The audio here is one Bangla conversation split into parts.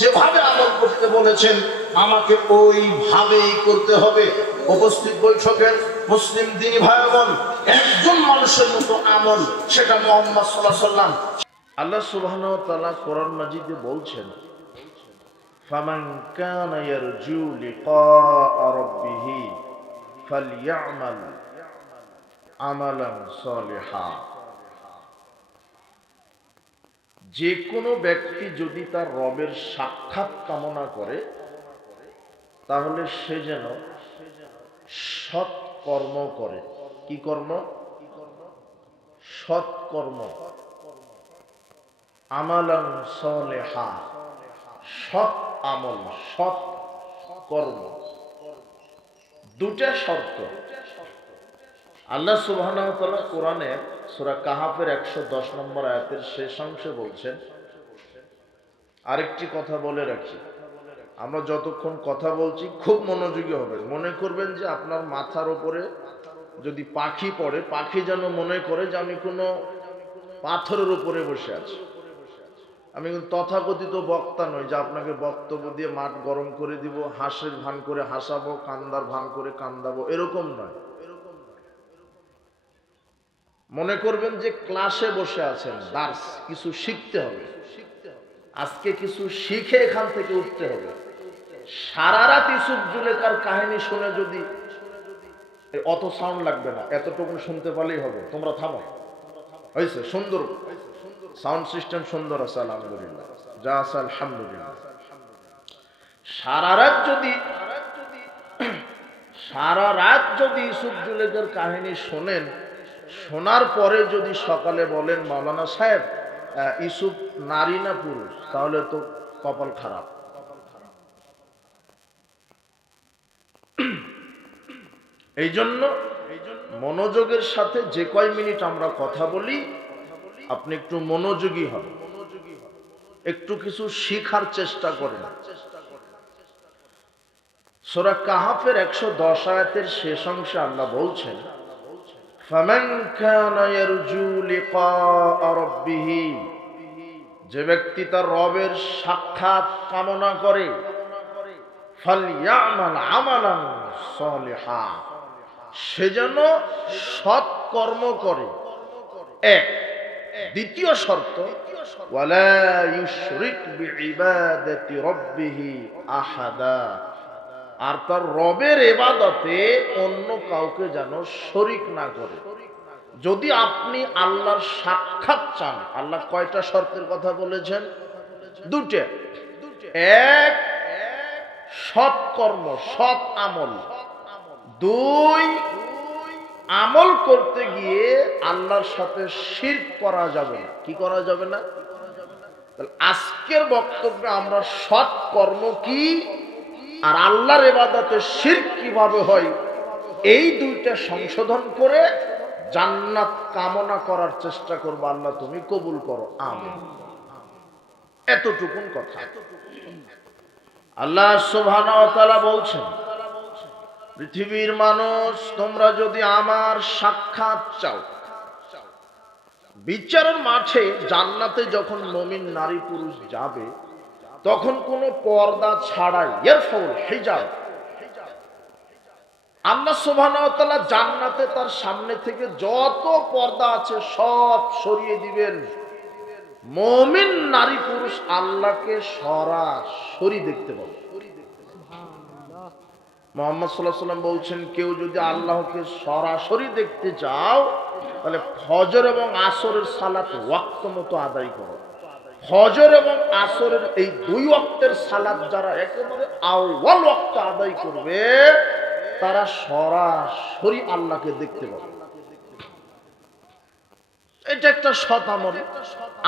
যেভাবে আমল করতে বলেছেন আমাকে ওইভাবেই করতে হবে। উপস্থিত বৈঠকের মুসলিম দিনী ভাই বোন, একজন মানুষের মতো আমল, সেটা মুহাম্মদ সাল্লাল্লাহু আলাইহি ওয়াসাল্লাম। আল্লাহ সুবহানাহু ওয়া তাআলা কোরআন মাজিদে বলছেন, ফামান কানা ইয়ারজু লিকাআ রাব্বিহি ফালইয়ামাল আমালান সালিহা। যে কোনো ব্যক্তি যদি তার রবের সাক্ষাৎ কামনা করে তাহলে সে যেন সৎ কর্ম করে। কি কর্ম? সৎ কর্ম। আমালান সালিহা, সৎ আমল, সৎ কর্ম। দুটা শর্ত আল্লাহ সুবহানাহু ওয়া তাআলা কোরআনের সূরা কাহাফের 110 নম্বর আয়াতের শেষ অংশে বলছেন। আরেকটি কথা বলে রাখি, আমরা যতক্ষণ কথা বলছি খুব মনোযোগী হবেন। মনে করবেন যে আপনার মাথার উপরে যদি পাখি পড়ে, পাখি যেন মনে করে যে আমি কোনো পাথরের উপরে বসে আছি। আমি কিন্তু তথাকথিত বক্তা নই যে আপনাকে বক্তব্য দিয়ে মাঠ গরম করে দিব, হাসির ভান করে হাসাবো, কান্দার ভান করে কান্দাবো, এরকম নয়। মনে করবেন যে ক্লাসে বসে আছেন, দার্স কিছু শিখতে হবে, আজকে কিছু শিখে এখান থেকে উঠতে হবে। সারা রাত ইউসুফ জুলেখার কাহিনী শুনে যদি, অত সাউন্ড লাগবে না, এতটুকু শুনতে পারলেই হবে। তোমরা থামো, হয়েছে? সুন্দর সাউন্ড সিস্টেম, সুন্দর আছে আলহামদুলিল্লাহ, যা আছে আলহামদুলিল্লাহ। সারা রাত যদি ইউসুফ জুলেখার কাহিনী শোনেন, শোনার পরে যদি সকালে বলেন মাওলানা সাহেব ইউসুফ নারী না পুরুষ, তাহলে তো কপাল খারাপ। এই জন্য মনোযোগের সাথে যে কয় মিনিট আমরা কথা বলি, আপনি একটু মনোযোগী হন, একটু কিছু শিখার চেষ্টা করেন। সূরা কাহাফের 110 আয়াতের শেষ অংশে আল্লাহ বলছেন, ফামান কানা ইয়ারজু লিকাআ রাব্বিহি, যে ব্যক্তি তার রবের সাক্ষাৎ কামনা করে, ফালইয়ামাল আমালান সালিহা, সে যেন সৎ কর্ম করে। এক। দ্বিতীয় শর্ত, ওয়ালা ইউশরিক বিইবাদাতি রাব্বিহি আহাদা, আর তার রবের ইবাদতে অন্য কাউকে যেন শরীক না করে। যদি আপনি আল্লাহর সাক্ষাৎ চান, আল্লাহ কয়টা শর্তের কথা বলেছেন? দুটো। এক, সৎ কর্ম, সৎ আমল। দুই, আমল করতে গিয়ে আল্লাহর সাথে শিরক করা যাবে না। কি করা যাবে না? আজকের বক্তব্যে আমরা সৎ কর্ম কি আর আল্লাহর ইবাদতে শিরক কিভাবে হয়, এই দুইটা সংশোধন করে জান্নাত কামনা করার চেষ্টা করব। আল্লাহ তুমি কবুল করো, আমিন। এতটুকুন কথা। আল্লাহ সুবহানাহু ওয়া তাআলা বলছেন, পৃথিবীর মানুষ, তোমরা যদি আমার সাক্ষাৎ চাও, বিচারের মাঠে জান্নাতে যখন মুমিন নারী পুরুষ যাবে, তখন কোনো পর্দা ছাড়াই, ইয়ারফাউল হিজাব, আল্লাহ সুবহানাহু ওয়া তাআলা জান্নাতে তার সামনে থেকে যত পর্দা আছে সব সরিয়ে দিবেন। মুমিন নারী পুরুষ আল্লাহকে সরাসরি দেখতে পাবে। মুহাম্মদ সাল্লাল্লাহু আলাইহি ওয়াসাল্লাম বলছেন, কেউ যদি আল্লাহকে সরাসরি দেখতে চাও তাহলে ফজর এবং আসরের সালাত ওয়াক্ত মতো আদায় করো। ফজর এবং আসরের এই দুই ওয়াক্তের সালাত যারা একেবারে আউয়াল ওয়াক্ত আদায় করবে, তারা সরাসরি আল্লাহকে দেখতে পাবে। এটা একটা সৎ আমল।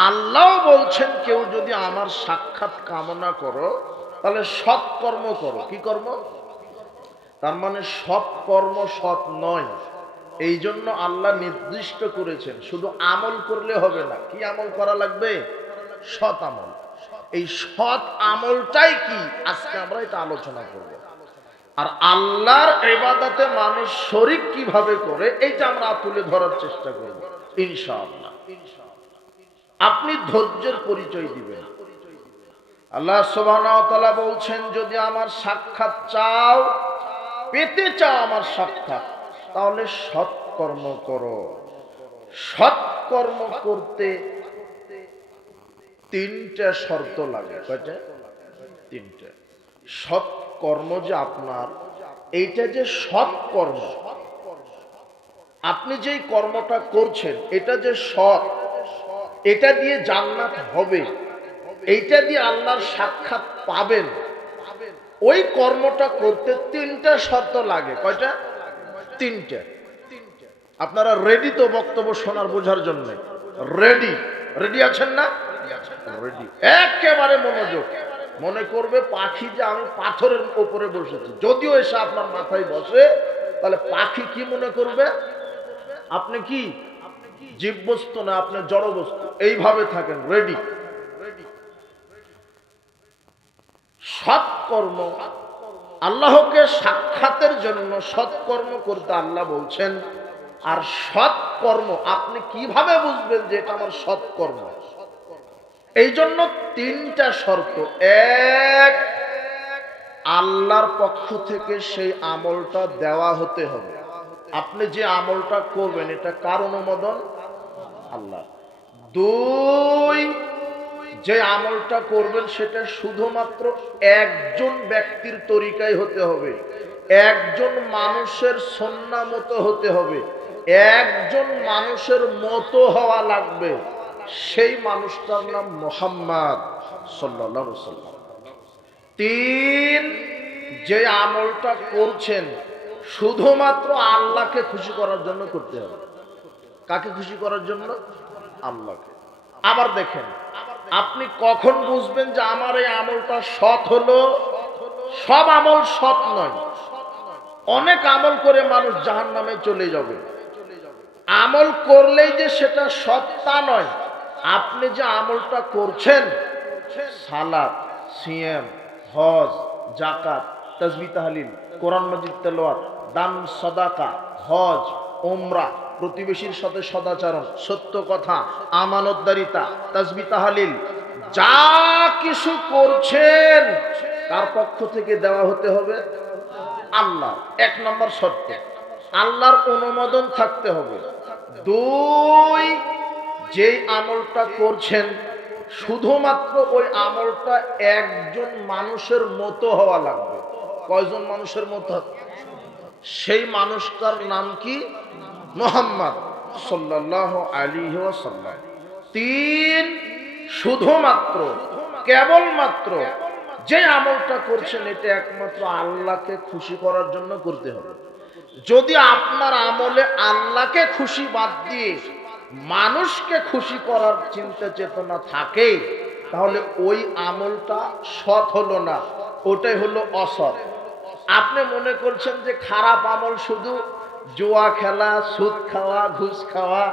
আল্লাহ বলছেন, কেউ যদি আমার সাক্ষাৎ কামনা করো তাহলে সৎ কর্ম করো। কি কর্ম? তার মানে সৎ কর্ম সৎ নয়। এই জন্য আল্লাহ নির্দিষ্ট করেছেন শুধু আমল করলে হবে না। কি আমল করা লাগবে? সৎ আমল। এই সৎ আমলটাই কি, আজকে আমরা এটা আলোচনা করব। আর আল্লাহর ইবাদতে মানুষ শরীক কিভাবে করে, এইটা আমরা তুলে ধরার চেষ্টা করব ইনশাআল্লাহ। আপনি ধৈর্যের পরিচয় দিবেন। আল্লাহ সুবহানাহু ওয়া তাআলা বলছেন, যদি আমার সাক্ষাৎ চাও, পেতে চাও আমার সাক্ষাৎ, তাহলে সৎকর্ম করো। সৎকর্ম করতে তিনটা শর্ত লাগে। কয়টা? তিনটা। সৎকর্ম যে আপনার, এইটা যে সৎকর্ম, আপনি যেই কর্মটা করছেন এটা যে সৎ, এটা দিয়ে জান্নাত হবে, এইটা দিয়ে আল্লাহর সাক্ষাৎ পাবেন, ওই কর্মটা করতে তিনটা শর্ত লাগে। কয়টা? তিনটা। আপনারা রেডি তো বক্তব্য শোনার বোঝার জন্য? রেডি? রেডি আছেন না? রেডি। একেবারে মনোযোগ। মনে করবে পাখি যে আমি পাথরের উপরে বসেছি, যদিও এসে আপনার মাথায় বসে, তাহলে পাখি কি মনে করবে? আপনি কি জীববস্তু না, আপনি জড়বস্তু। এইভাবে থাকেন, রেডি। সৎকর্ম, আল্লাহকে সাক্ষাতের জন্য সৎকর্ম করতে আল্লাহ বলছেন। আর সৎকর্ম আপনি কিভাবে বুঝবেন যে এটা আমার সৎকর্ম? এই জন্য তিনটা শর্ত। এক, আল্লাহর পক্ষ থেকে সেই আমলটা দেওয়া হতে হবে। আপনি যে আমলটা করবেন এটা কার অনুমোদন? আল্লাহ। দুই, যে আমলটা করবেন সেটা শুধুমাত্র একজন ব্যক্তির তরিকায় হতে হবে, একজন মানুষের সুন্নাহ মতো হতে হবে, একজন মানুষের মতো হওয়া লাগবে। সেই মানুষটার নাম মুহাম্মদ সাল্লাল্লাহু আলাইহি ওয়াসাল্লাম। তিন, যে আমলটা করছেন শুধুমাত্র আল্লাহকে খুশি করার জন্য করতে হবে। কাকে খুশি করার জন্য? আল্লাহকে। আবার দেখেন, আপনি কখন বুঝবেন যে আমার এই আমলটা সৎ হলো? সব আমল সৎ নয়। অনেক আমল করে মানুষ জাহান্নামে চলে যাবে। আমল করলেই যে সেটা সৎ তা নয়। আপনি যে আমলটা করছেন, সালাত, সিয়াম, হজ, যাকাত, তাসবিহ তাহলিল, কোরআন মাজিদ তেলাওয়াত, দান সাদাকা, হজ, উমরা, প্রতিবেশীর সাথে সদাচরণ, সত্য কথা, আমানতদারিতা, তাসবিহ তাহলিল, যা কিছু করছেন কার পক্ষ থেকে দেওয়া হতে হবে? আল্লাহ। এক নম্বর শর্ত, আল্লাহর অনুমোদন থাকতে হবে। দুই, যেই আমলটা করছেন শুধুমাত্র ওই আমলটা একজন মানুষের মতো হওয়া লাগবে। কয়জন মানুষের মতো? সেই মানুষটার নাম কি? মুহাম্মদ সাল্লাল্লাহু আলাইহি ওয়াসাল্লাম। তিন, শুধুমাত্র, কেবলমাত্র যে আমলটা করছেন এটা একমাত্র আল্লাহকে খুশি করার জন্য করতে হবে। যদি আপনার আমলে আল্লাহকে খুশি বাদ দিয়ে মানুষকে খুশি করার চিন্তা চেতনা থাকে, তাহলে ওই আমলটা সৎ হলো না, ওটাই হলো অসৎ। আপনি মনে করছেন যে খারাপ আমল শুধু জুয়া খেলা, সুদ খাওয়া, ঘুষ খাওয়া,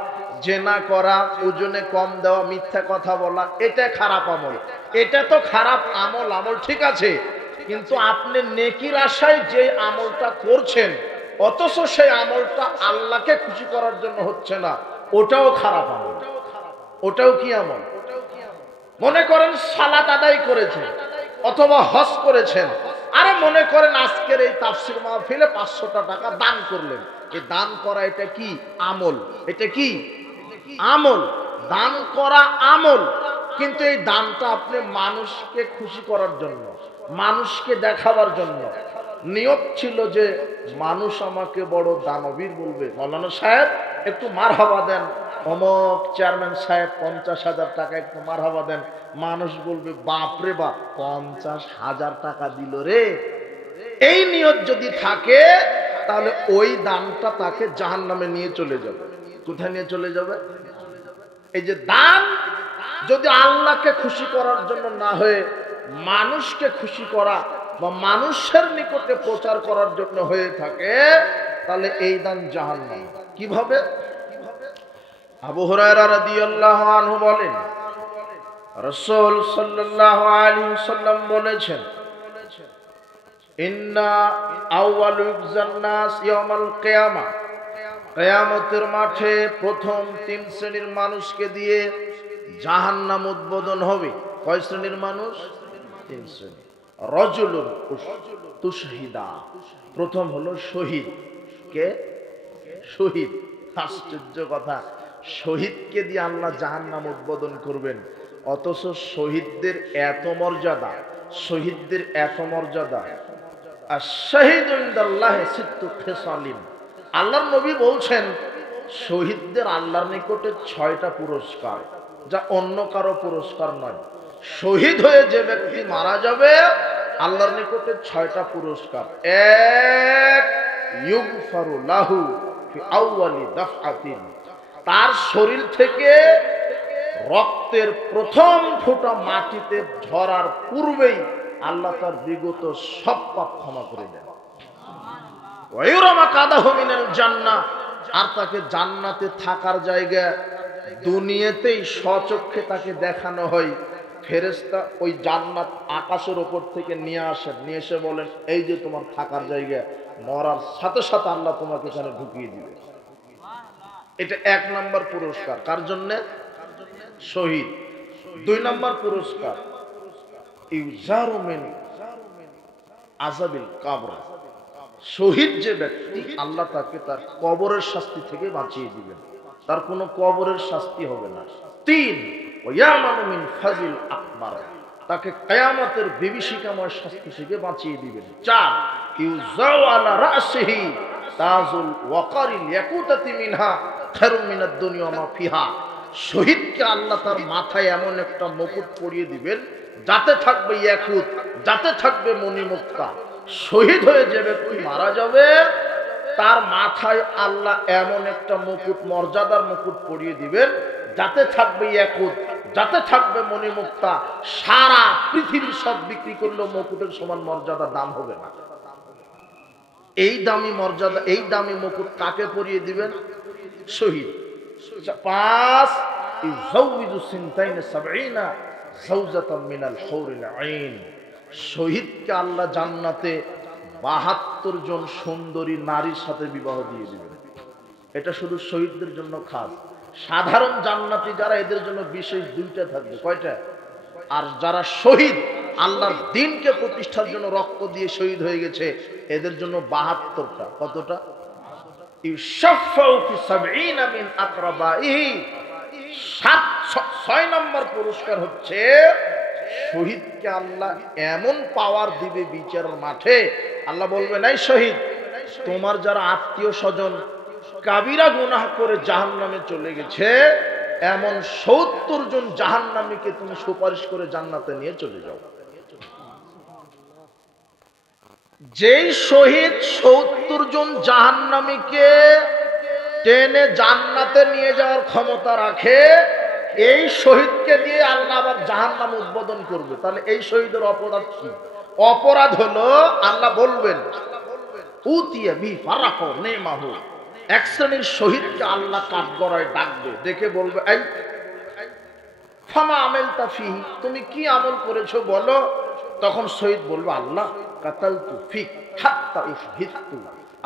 জেনা করা, ওজনে কম দেওয়া, মিথ্যা কথা বলা, এটা খারাপ আমল। এটা তো খারাপ আমল, আমল ঠিক আছে, কিন্তু আপনি নেকির আশায় যে আমলটা করছেন অথচ সেই আমলটা আল্লাহকে খুশি করার জন্য হচ্ছে না, ওটাও খারাপ আমল। ওটাও কি আমল? মনে করেন সালাত আদায় করেছেন অথবা হজ করেছেন, আরে মনে করেন আজকের এই তাফসীর মাহফিলে 500 টাকা দান করলেন। এই দান করা এটা কি? আমল। এটা কি? আমল। দান করা আমল। কিন্তু এই দানটা আপনি মানুষকে খুশি করার জন্য, মানুষকে দেখাবার জন্য, নিয়ত ছিল যে মানুষ আমাকে বড় দানবীর বলবে, মাওলানা সাহেব একটু মারহাবা দেন, অমক চেয়ারম্যান সাহেব 50,000 টাকা একটু মারহাবা দেন, মানুষ বলবে বাপরে বাপ 50,000 টাকা দিল রে। এই নিয়ত যদি থাকে তাহলে ওই দানটা তাকে জাহান্নামে নিয়ে চলে যাবে। কোথায় নিয়ে চলে যাবে? এই যে দান যদি আল্লাহকে খুশি করার জন্য না হয়ে মানুষকে খুশি করা বা মানুষের নিকটে প্রচার করার জন্য হয়ে থাকে, তাহলে এই দান জাহান্নাম। কিভাবে? আবু হুরায়রা রাদিয়াল্লাহু আনহু বলেন, রাসূল সাল্লাল্লাহু আলাইহি ওয়াসাল্লাম বলেছেন, ইন্না আউয়ালুল জান্নাস ইয়াউমাল কিয়ামা, কিয়ামতের মাঠে প্রথম 3 শ্রেণীর মানুষকে দিয়ে জাহান্নাম উদ্বোধন হবে। কয় শ্রেণীর মানুষ? তিন শ্রেণী। রজুলুন তুশহিদা, প্রথম হলো শহীদ। কে? শহীদ। আশ্চর্য কথা, শহীদকে দিয়ে আল্লাহ জাহান্নাম উদ্বোধন করবেন, অথচ শহীদদের এত মর্যাদা, শহীদদের এত মর্যাদা। আর শাহিদু ইনদাল্লাহি সিত্তু খিসালিন, আল্লাহর নবী বলছেন শহীদদের আল্লাহর নিকটে 6টা পুরস্কার, যা অন্য কারো পুরস্কার নয়। শহীদ হয়ে যে ব্যক্তি মারা যাবে, আল্লাহর নিকটে 6টা পুরস্কার। এক, ইউগফারু লাহু ফি আউয়ালি দাফআতিন, তার শরীর থেকে রক্তের প্রথম ফোঁটা মাটিতে ঝরার পূর্বেই আল্লাহ তার বিগত সব পাপ ক্ষমা করে দেন। ওয়ায়ুরামা কাদাহু মিনাল জান্নাহ, আর তাকে জান্নাতে থাকার জায়গা দুনিয়াতেই স্বচক্ষে তাকে দেখানো হয়। ফেরেশতা ওই জান্নাত আকাশের ওপর থেকে নিয়ে আসেন, নিয়ে এসে বলেন এই যে তোমার থাকার জায়গা, মরার সাথে সাথে আল্লাহ তোমাকে এখানে ঢুকিয়ে দিবে। এটা 1 নম্বর পুরস্কার। কার জন্য? শহীদ। 2 নম্বর পুরস্কার ইউজারু মিন আযাবিল কবর, শহীদ যে ব্যক্তি আল্লাহ তাকে তার কবরের শাস্তি থেকে বাঁচিয়ে দিবেন, তার কোনো কবরের শাস্তি হবে না। 3, ওয়ায়ামানু মিন ফাজিল আকবার, তাকে কিয়ামতের বিভীষিকাময় শাস্তি থেকে বাঁচিয়ে দিবেন। 4, ইউজাউ আলা রাসিহি তাজুল ওয়াকারিল ইয়াকুতাতি মিনহা খায়রুম মিনাদ দুনিয়া ওয়া মা ফিহা, শহীদকে আল্লাহ তার মাথায় এমন একটা মুকুট পরিয়ে দিবেন যাতে থাকবে ইয়াকুত, যাতে থাকবে মণিমুক্তা। শহীদ হয়ে যে ব্যক্তি মারা যাবে, তার মাথায় আল্লাহ এমন একটা মুকুট, মর্যাদার মুকুট পরিয়ে দিবেন যাতে থাকবে ইয়াকুত, যাতে থাকবে মণিমুক্তা। সারা পৃথিবীর সব বিক্রি করলেও মুকুটের সমান মর্যাদা দাম হবে না। এই দামি মর্যাদা, এই দামি মুকুট কাকে পরিয়ে দিবেন? শহীদ। 5, ইউজাউযু সিনতাইন সাবঈনা যাওজাতাম মিনাল হুরিল আইন, শহীদকে আল্লাহ জান্নাতে 72 জন সুন্দরী নারীর সাথে বিবাহ দিয়ে দিবেন। এটা শুধু শহীদদের জন্য খাস। সাধারণ জান্নাতি যারা, এদের জন্য বিশেষ 2টা থাকবে। কয়টা? আর যারা শহীদ আল্লাহর দ্বীনকে প্রতিষ্ঠার জন্য রক্ত দিয়ে শহীদ হয়ে গেছে, এদের জন্য 72টা। কতটা? ইউশাফাউ ফি 70 মিন আকরাবাইহি। 6 নম্বর পুরস্কার হচ্ছে শহীদকে আল্লাহ এমন পাওয়ার দিবে বিচারের মাঠে, আল্লাহ বলবেন এই শহীদ, তোমার যারা আত্মীয় স্বজন কাবিরা গুনাহ করে জাহান্নামে চলে গেছে, এমন 70 জন জাহান্নামীকে তুমি সুপারিশ করে জান্নাতে নিয়ে চলে যাও। যেই শহীদ 70 জন জাহান্নামীকে টেনে জান্নাতে নিয়ে যাওয়ার ক্ষমতা রাখে, এই শহীদকে দিয়ে আল্লাহ আবার জাহান্নাম উদ্বোধন করবে। তাহলে এই শহীদের অপরাধ কি? অপরাধ হলো আল্লাহ বলবেন উতিয়া বি ফারাকু নেমাহু, এক শ্রেণীর শহীদকে আল্লাহ কাঠগড়ায় ডাকবে, ডেকে বলবে এই ফামা আমেলতা ফিহি, তুমি কি আমল করেছো বলো। তখন শহীদ বলবে আল্লাহ কাতালতু ফিক হাত্তা উশহিদতু,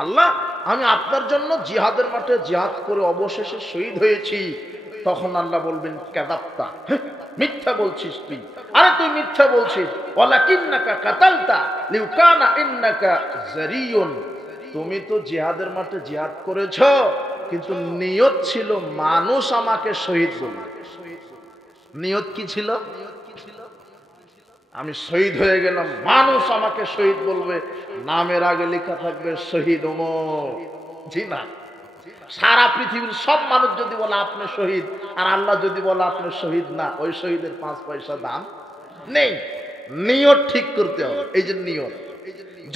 আল্লাহ আমি আপনার জন্য জিহাদের মাঠে জিহাদ করে অবশেষে শহীদ হয়েছি। তখন আল্লাহ বলবেন কাযাবতা, মিথ্যা বলছিস তুই। আরে তুই মিথ্যা বলছিস। ওয়ালাকিন্নাকা কাতালতা লিউকানা ইন্নাকা জারিয়ুন, তুমি তো জিহাদের মাঠে জিহাদ করেছো, কিন্তু নিয়ত ছিল মানুষ আমাকে শহীদ বলবে। নিয়ত কি ছিল? আমি শহীদ হয়ে গেলাম, মানুষ আমাকে শহীদ বলবে, নামের আগে লেখা থাকবে শহীদ ওমর। জি না, সারা পৃথিবীর সব মানুষ যদি বলে আপনি শহীদ, আর আল্লাহ যদি বলে আপনি শহীদ না, ওই শহীদের 5 পয়সা দাম নেই। নিয়ত ঠিক করতে হবে। এই যে নিয়ত,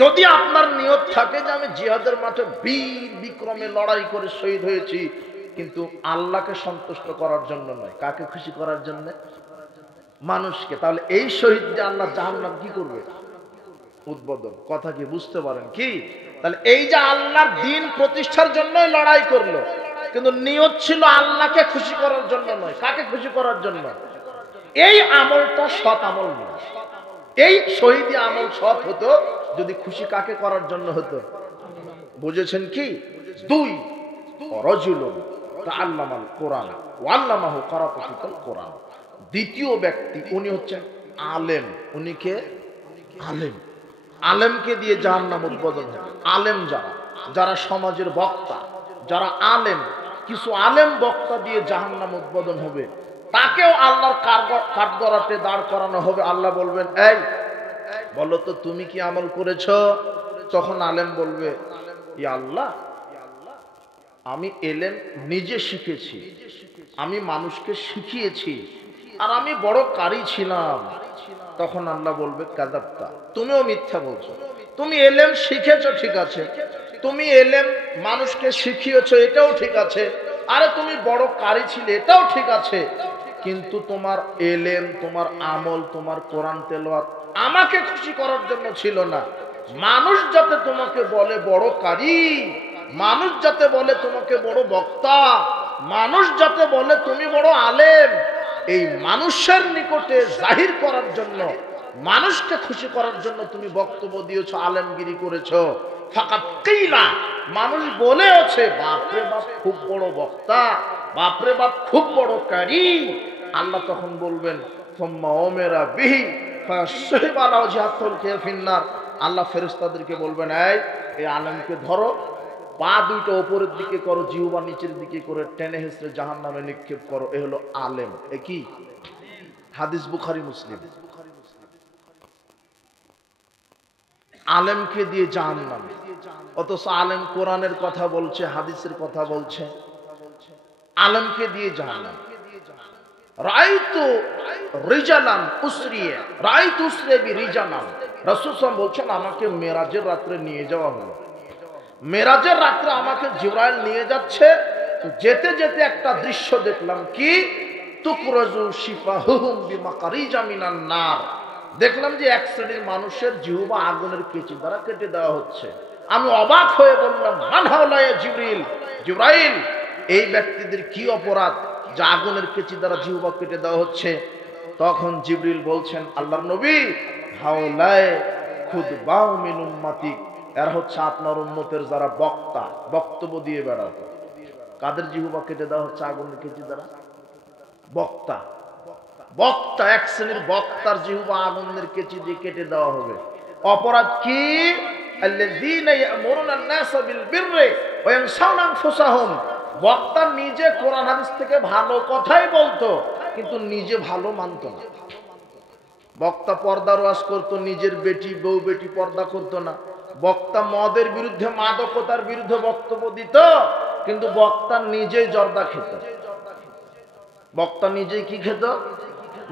যদি আপনার নিয়ত থাকে যে আমি জিহাদের মাঠে বীর বিক্রমে লড়াই করে শহীদ হয়েছি, কিন্তু আল্লাহকে সন্তুষ্ট করার জন্য নয়, কাকে খুশি করার জন্য? মানুষকে, তাহলে এই শহীদ যে আল্লাহ জাহান্নাম কি করবে? উদ্বোধন। কথা কি বুঝতে পারেন কি? তাহলে এই যে আল্লাহর দ্বীন প্রতিষ্ঠার জন্যই লড়াই করলো, কিন্তু নিয়ত ছিল আল্লাহকে খুশি করার জন্য নয়। কাকে খুশি করার জন্য? এই আমলটা সৎ আমল নয়। এই শহীদি আমল সৎ হতো যদি খুশি কাকে করার জন্য হতো। বুঝেছেন কি? 2, রাজুলুন তাআল্লামাল কোরআন ওয়া আল্লামাহু কারাতাতুল কোরআন, দ্বিতীয় ব্যক্তি উনি হচ্ছেন আলেম। উনি কে? আলেম। আলেমকে দিয়ে জাহান্নাম উদ্বোধন হবে। আলেম যারা, যারা সমাজের বক্তা, যারা আলেম, কিছু আলেম বক্তা দিয়ে জাহান্নাম উদ্বোধন হবে। তাকেও আল্লাহর কাঠগড়াতে দাঁড় করানো হবে। আল্লাহ বলবেন, এই বলো তো তুমি কি আমল করেছো? তখন আলেম বলবে, ইয়া আল্লাহ, আমি এলেম নিজে শিখেছি, আমি মানুষকে শিখিয়েছি, আর আমি বড় কারি ছিলাম। তখন আল্লাহ বলবে, কাযাবতা, তুমিও মিথ্যা বলছো। তুমি এলেম শিখেছো ঠিক আছে, তুমি এলেম মানুষকে শিখিয়েছো এটাও ঠিক আছে, আরে তুমি বড় কারি ছিলে এটাও ঠিক আছে, কিন্তু তোমার এলেম, তোমার আমল, তোমার কোরআন তেলাওয়াত আমাকে খুশি করার জন্য ছিল না। মানুষ যাতে তোমাকে বলে বড় কারি, মানুষ যাতে বলে তোমাকে বড় বক্তা, মানুষ যাতে বলে তুমি বড় আলেম, এই মানুষের নিকটে জাহির করার জন্য, মানুষকে খুশি করার জন্য তুমি বক্তব্য দিয়েছো, আলেমগিরি করেছো। ফাকাত কিলা, মানুষ বলেছে বাপরে বাপ খুব বড় বক্তা, বাপরে বাপ খুব বড় কারি। আল্লাহ তখন বলবেন, সুম্মা উমিরা বিহি ফাশহিবা আলা ওয়াজহিল ফিন্নার। আল্লাহ ফেরেশতাদেরকে বলবেন, এই আলেমকে ধরো, পা দুইটা উপরের দিকে করো, জিহ্বা নিচের দিকে করে টেনে হেসড়ে জাহান্নামে নিক্ষেপ করো। এ হলো আলেম। এ কি হাদিস? বুখারী মুসলিম। আলেমকে দিয়ে জাহান্নাম, অথচ আলেম কোরআনের কথা বলছে, হাদিসের কথা বলছে, আলেমকে দিয়ে জাহান্নাম। রাইতু রিজালান উসরিয়া, রাইতু উসরিয়া বিরিজালান। রাসূল সাল্লাল্লাহু আলাইহি ওয়াসাল্লাম বলছেন, আমাকে মেরাজের রাত্রে নিয়ে যাওয়া হলো। মেরাজের রাত্রে আমাকে জিবরাইল নিয়ে যাচ্ছে, যেতে যেতে একটা দৃশ্য দেখলাম, কি? তুকরাজু শিফাহুহুম বিমাকারিজা মিনান নার। দেখলাম যে এক শ্রেণীর মানুষের জিহ্বা আগুনের কেচি দ্বারা কেটে দেওয়া হচ্ছে। আমি অবাক হয়ে বললাম, মান হাওলা ইয়া জিবরিল, জিবরাইল, এই ব্যক্তিদের কি অপরাধ যে আগুনের কেচি দ্বারা জিহ্বা কেটে দেওয়া হচ্ছে? তখন জিবরিল বলছেন, আল্লাহর নবী, হাওলায়ে খুদবাউ মিন উম্মতি, এরা হচ্ছে আপনার উম্মতের যারা বক্তা, বক্তব্য দিয়ে বেড়াতো। কাদের জিহ্বা কেটে দেওয়া হচ্ছে আগুনের কেচি দ্বারা? বক্তা। বক্তা, এক শ্রেণীর বক্তার জিহ্বা আগুনের কেচি দিয়ে কেটে দেওয়া হবে। অপরাধ কি? আল্লাযীনা ইয়ামুরুনা আন-নাসা বিল বিররি ওয়া ইয়ানসাউনা আনফুসাহুম। বক্তা নিজে কোরআন হাদিস থেকে ভালো কথাই বলতো, কিন্তু নিজে ভালো মানতো না। বক্তা পর্দার ওয়াজ করতো, নিজের বেটি বউ বেটি পর্দা করতো না। বক্তা মদের বিরুদ্ধে, মাদকতার বিরুদ্ধে বক্তব্য দিত, কিন্তু বক্তা নিজেই জর্দা খেত। বক্তা নিজেই কি খেত?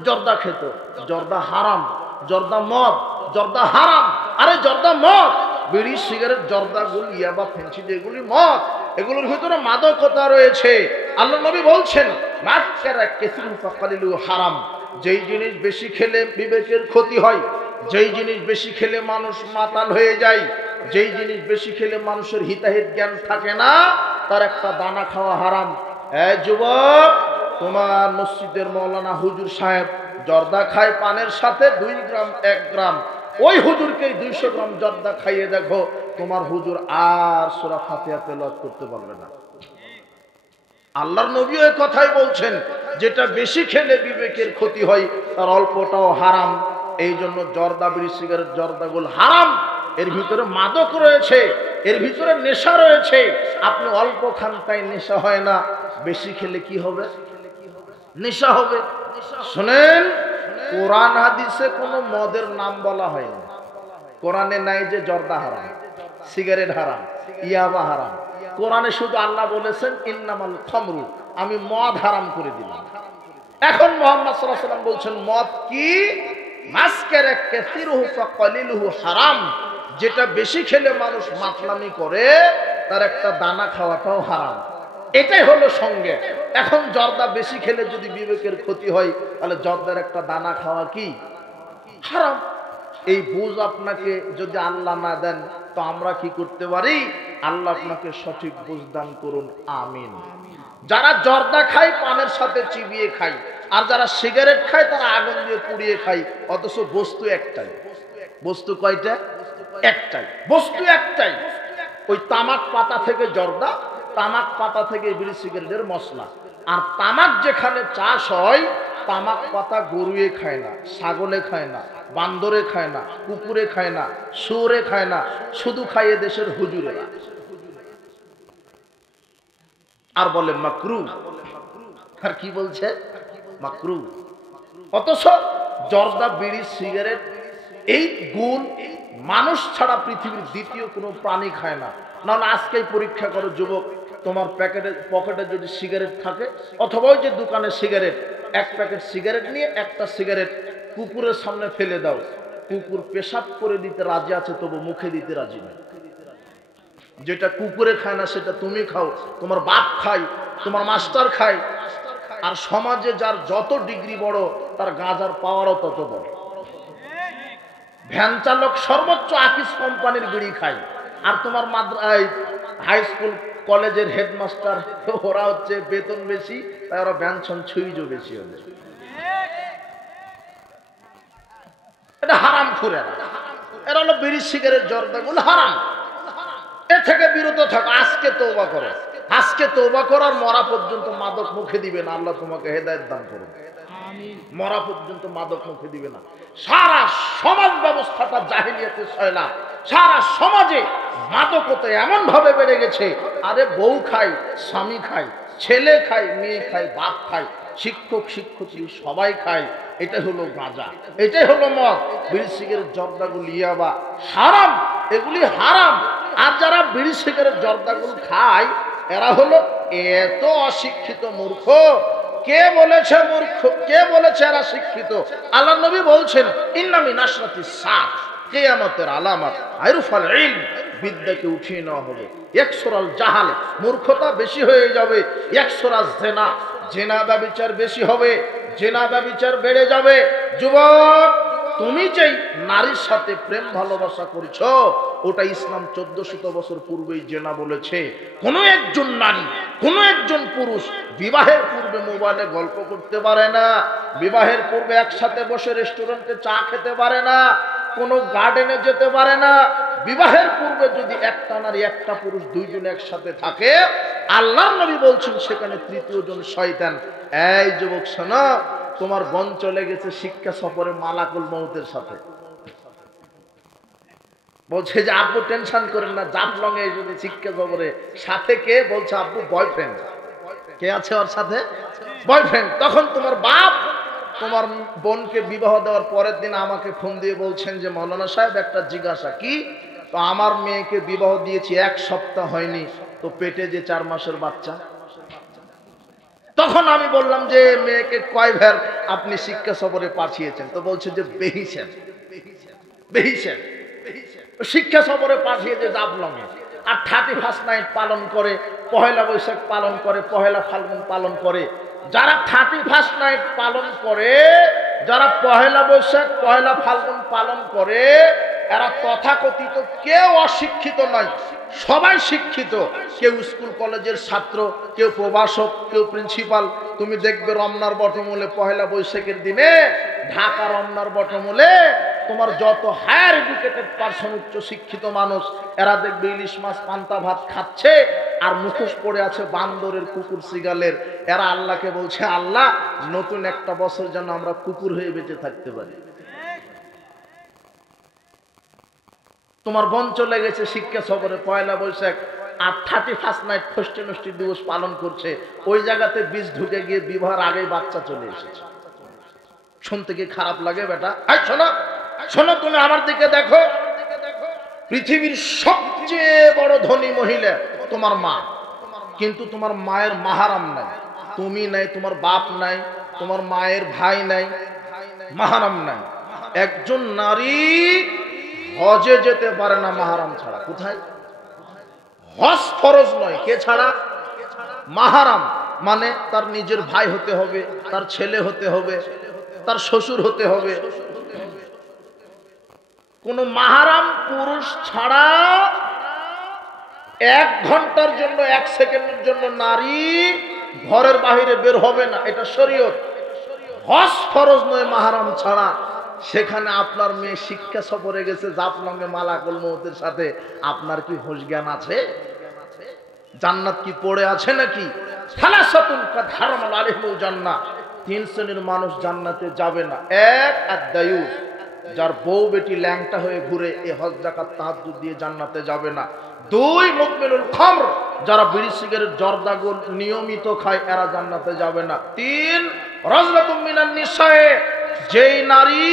জর্দা খেত। জর্দা হারাম, জর্দা মদ, জর্দা হারাম। আরে জর্দা মদ, বিড়ি সিগারেট, জর্দা গুল, ইয়াবা, ফেন্সি, যেগুলি মদ, এগুলোর ভিতরে মাদকতা রয়েছে। আল্লাহ নবী বলছেন, মাসকারা কাসিরু ফাকালিলু হারাম। যেই জিনিস বেশি খেলে বিবেকের ক্ষতি হয়, যেই জিনিস বেশি খেলে মানুষ মাতাল হয়ে যায়, যেই জিনিস বেশি খেলে মানুষের হিতাহিত জ্ঞান থাকে না, তার একটা দানা খাওয়া হারাম। এই যুবক, তোমার মসজিদের মাওলানা হুজুর সাহেব জর্দা খায় পানের সাথে 2 গ্রাম 1 গ্রাম, ওই হুজুরকে 200 গ্রাম জর্দা খাইয়ে দেখো, তোমার হুজুর আর সূরা ফাতিহা তেলাওয়াত করতে পারবে না। আল্লাহর নবী এই কথাই বলছেন, যেটা বেশি খেলে বিবেকের ক্ষতি হয় তার অল্পটাও হারাম। এই জন্য জর্দা, বিড়ি, সিগারেট, জর্দাগুল হারাম। এর ভিতরে মাদক রয়েছে, এর ভিতরে নেশা রয়েছে। আপনি অল্প খান তাই নেশা হয় না, বেশি খেলে কি হবে? নেশা হবে। শুনেন, কোরআন হাদিসে কোনো মদের নাম বলা হয়নি। কোরআনে নাই যে জর্দা হারাম, সিগারেট হারাম, ইয়াবা হারাম। কোরআনে শুধু আল্লাহ বলেছেন, ইন্নামাল খামরু, আমি মদ হারাম করে দিলাম। এখন মুহাম্মদ সাল্লাল্লাহু আলাইহি ওয়াসাল্লাম বলছেন, মদ কি? মাসকারা কাসিরুহু ফাকালিলুহু হারাম। যেটা বেশি খেলে মানুষ মাতলামি করে, তার একটা দানা খাওয়াটাও হারাম। এটাই হলো সঙ্গে। এখন জর্দা বেশি খেলে যদি বিবেকের ক্ষতি হয়, তাহলে জর্দার একটা দানা খাওয়া কি? হারাম। এই বুঝ আপনাকে যদি আল্লাহ না দেন, তো আমরা কি করতে পারি? আল্লাহ আপনাকে সঠিক বুঝ দান করুন, আমিন। যারা জর্দা খায় পানের সাথে চিবিয়ে খায়, আর যারা সিগারেট খায় তারা আগুন দিয়ে পুড়িয়ে খায়, অথচ বস্তু একটাই। বস্তু কয়টা? একটাই। বস্তু একটাই। ওই তামাক পাতা থেকে জর্দা, তামাক পাতা থেকে বিড়ি সিগারেটের মশলা। আর তামাক যেখানে চাষ হয়, তামাক পাতা গরুয়ে খায় না, ছাগলে খায় না, বান্দরে খায় না, কুকুরে খায় না, শুয়োরে খায় না, শুধু খায় এ দেশের হুজুরেরা। আর বলে মাকরু। আর কি বলছে? মাকরু। অথচ জর্দা, বিড়ি, সিগারেট এই গুণ মানুষ ছাড়া পৃথিবীর দ্বিতীয় কোনো প্রাণী খায় না। নাহলে আজকেই পরীক্ষা করো যুবক, তোমার পকেটে যদি সিগারেট থাকে, অথবা ওই যে দোকানে সিগারেট, এক প্যাকেট সিগারেট নিয়ে একটা সিগারেট কুকুরের সামনে ফেলে দাও, কুকুর পেশাব করে দিতে রাজি আছে, তবু মুখে দিতে রাজি নয়। যেটা কুকুরে খায় না সেটা তুমি খাও, তোমার বাপ খায়, তোমার মাস্টার খায়। আর সমাজে যার যত ডিগ্রি বড়, তার গাঁজার পাওয়ারও তত বড়। ভ্যান চালক সর্বোচ্চ আকিস কোম্পানির বিড়ি খায়, আর তোমার হাই স্কুল কলেজের হেডমাস্টার, ওরা হচ্ছে বেতন বেশি, তাই ওরা ব্যঞ্জন ছুঁইজও বেশি হবে। এটা হারাম খুরেরা, এরা হলো বিড়ি, সিগারেট, জর্দাগুলো হারাম। এ থেকে বিরত থাকো। আজকে তওবা করো, আজকে তওবা করার মরা পর্যন্ত মাদক মুখে দিবে না। আল্লাহ তোমাকে হেদায়েত দান করুন। মরা পর্যন্ত মাদক মুখে দিবে না। সারা সমাজ ব্যবস্থাটা জাহিলিয়াতের সয়লাব। সারা সমাজে মাদকতা এমন ভাবে বেড়ে গেছে, আরে বউ খায়, স্বামী খায়, ছেলে খায়, মেয়ে খায়, বাপ খায়, শিক্ষক শিক্ষয়িত্রী সবাই খায়। এটা হলো গাঁজা, এটাই হলো মদ, বিড়ি, সিগারেট, জর্দাগুলো ইয়াবা হারাম, এগুলি হারাম। আর যারা বিড়ি, সিগারেট, জর্দাগুলো খায়, এরা হলো এত অশিক্ষিত মূর্খ। কে বলেছে মূর্খ? কে বলেছে এরা শিক্ষিত? আল্লাহ নবী বলছেন, ইন্না মিন আশরাতিস সাআত, কিয়ামতের আলামত আইরুফাল ইলম, বিদ্যাকে উঠিয়ে নেওয়া হবে। ইয়াকসুরাল জাহাল, মূর্খতা বেশি হয়ে যাবে। ইয়াকসুরাজ জিনা, জিনা ব্যভিচার বেশি হবে, জিনা ব্যভিচার বেড়ে যাবে। যুবক, তুমি যেই নারীর সাথে প্রেম ভালোবাসা করছো, ওটা ইসলাম 1400 বছর পূর্বেই জেনা বলেছে। কোনো একজন নারী, কোনো একজন পুরুষ বিবাহের পূর্বে মোবাইলে গল্প করতে পারে না, বিবাহের পূর্বে একসাথে বসে রেস্টুরেন্টে চা খেতে পারে না, কোনো গার্ডেনে যেতে পারে না। বিবাহের পূর্বে যদি একটা নারী, একটা পুরুষ, দুইজন একসাথে থাকে, আল্লাহর নবী বলছেন সেখানে তৃতীয় জন শয়তান। এই যুবক শোনো, তোমার বোন চলে গেছে শিক্ষা সফরে মালাকুল মউতের সাথে। বলছে যে আব্বু টেনশন করেন না, জাফলং এ যদি শিক্ষা সফরে, সাথে কে? বলছে আব্বু বয়ফ্রেন্ড। কে আছে ওর সাথে? বয়ফ্রেন্ড। তখন তোমার বাপ তোমার বোনকে বিবাহ দেওয়ার পরের দিন আমাকে ফোন দিয়ে বলছেন যে মৌলানা সাহেব একটা জিজ্ঞাসা। কি? তো আমার মেয়েকে বিবাহ দিয়েছি 1 সপ্তাহ হয়নি, তো পেটে যে 4 মাসের বাচ্চা। তখন আমি বললাম যে মেয়েকে কয় ভার আপনি শিক্ষা সফরে পাঠিয়েছেন? তো বলছে যে বেহিছেন, বেহিছেন। শিক্ষা সফরে পাঠিয়েছে জাফলংয়ে। আর 31st নাইট পালন করে, পহেলা বৈশাখ পালন করে, পহেলা ফাল্গুন পালন করে। যারা 31st নাইট পালন করে, যারা পহেলা বৈশাখ, পহেলা ফাল্গুন পালন করে, এরা তথাকথিত কেউ অশিক্ষিত নয়, সবাই শিক্ষিত। কেউ স্কুল কলেজের ছাত্র, কেউ প্রভাষক, কেউ প্রিন্সিপাল। তুমি দেখবে রমনার বটমূলে পহেলা বৈশাখের দিনে, ঢাকা রমনার বটমূলে তোমার যত হায়ার এডুকেটেড পার্সন, উচ্চ শিক্ষিত মানুষ, এরা দেখবে ইলিশ মাছ পান্তা ভাত খাচ্ছে, আর মুখোশ পড়ে আছে বান্দরের, কুকুর, সিগালের। এরা আল্লাহকে বলছে, আল্লাহ নতুন একটা বছর যেন আমরা কুকুর হয়ে বেঁচে থাকতে পারি। তোমার বোন চলে গেছে শিক্ষা সফরে পয়লা বৈশাখ, আর 31st নাইট ষষ্ঠী নষ্ঠী দিবস পালন করছে। ওই জায়গাতে বীজ ঢুকে গিয়ে বিবাহের আগেই বাচ্চা চলে এসেছে। শুনতে কি খারাপ লাগে বেটা? এই শোনো, শোনো, তুমি আমার দিকে দেখো। পৃথিবীর সবচেয়ে বড় ধনী মহিলা তোমার মা, কিন্তু তোমার মায়ের মাহারাম নাই। তুমি নাই, তোমার বাপ নাই, তোমার মায়ের ভাই নাই, মাহারাম নাই। একজন নারী হজে যেতে পারে না মাহারাম ছাড়া। কোথায়? হজ ফরজ নয়, কে ছাড়া? মাহারাম মানে তার নিজের ভাই হতে হবে, তার ছেলে হতে হবে, তার শ্বশুর হতে হবে। কোন মাহারাম পুরুষ ছাড়া 1 ঘন্টার জন্য, 1 সেকেন্ডের জন্য নারী ঘরের বাহিরে বের হবে না, এটা শরীয়ত। হজ ফরজ নয় মাহারাম ছাড়া। সেখানে আপনার মেয়ে শিক্ষা সফরে গেছে জাফলংয়ে মালাকুল মউতের সাথে, আপনার কি হুঁশ জ্ঞান আছে? জান্নাত কি পড়ে আছে নাকি? সালাসাতুন কাদ হারামাল আলাইহিমুল জান্নাহ, তিন শ্রেণীর মানুষ জান্নাতে যাবে না। এক, আদ-দায়ুস, যার বউ বেটি ল্যাংটা হয়ে ঘুরে, এ হজ যাকাত তাহাজ্জুদ দিয়ে জান্নাতে যাবে না। দুই, মুদমিনুল খামর, যারা বিড়ি সিগারেট জর্দাগুল নিয়মিত খায়, এরা জান্নাতে যাবে না। তিন, রাজলাতুম মিনান নিসায়ে, যেই নারী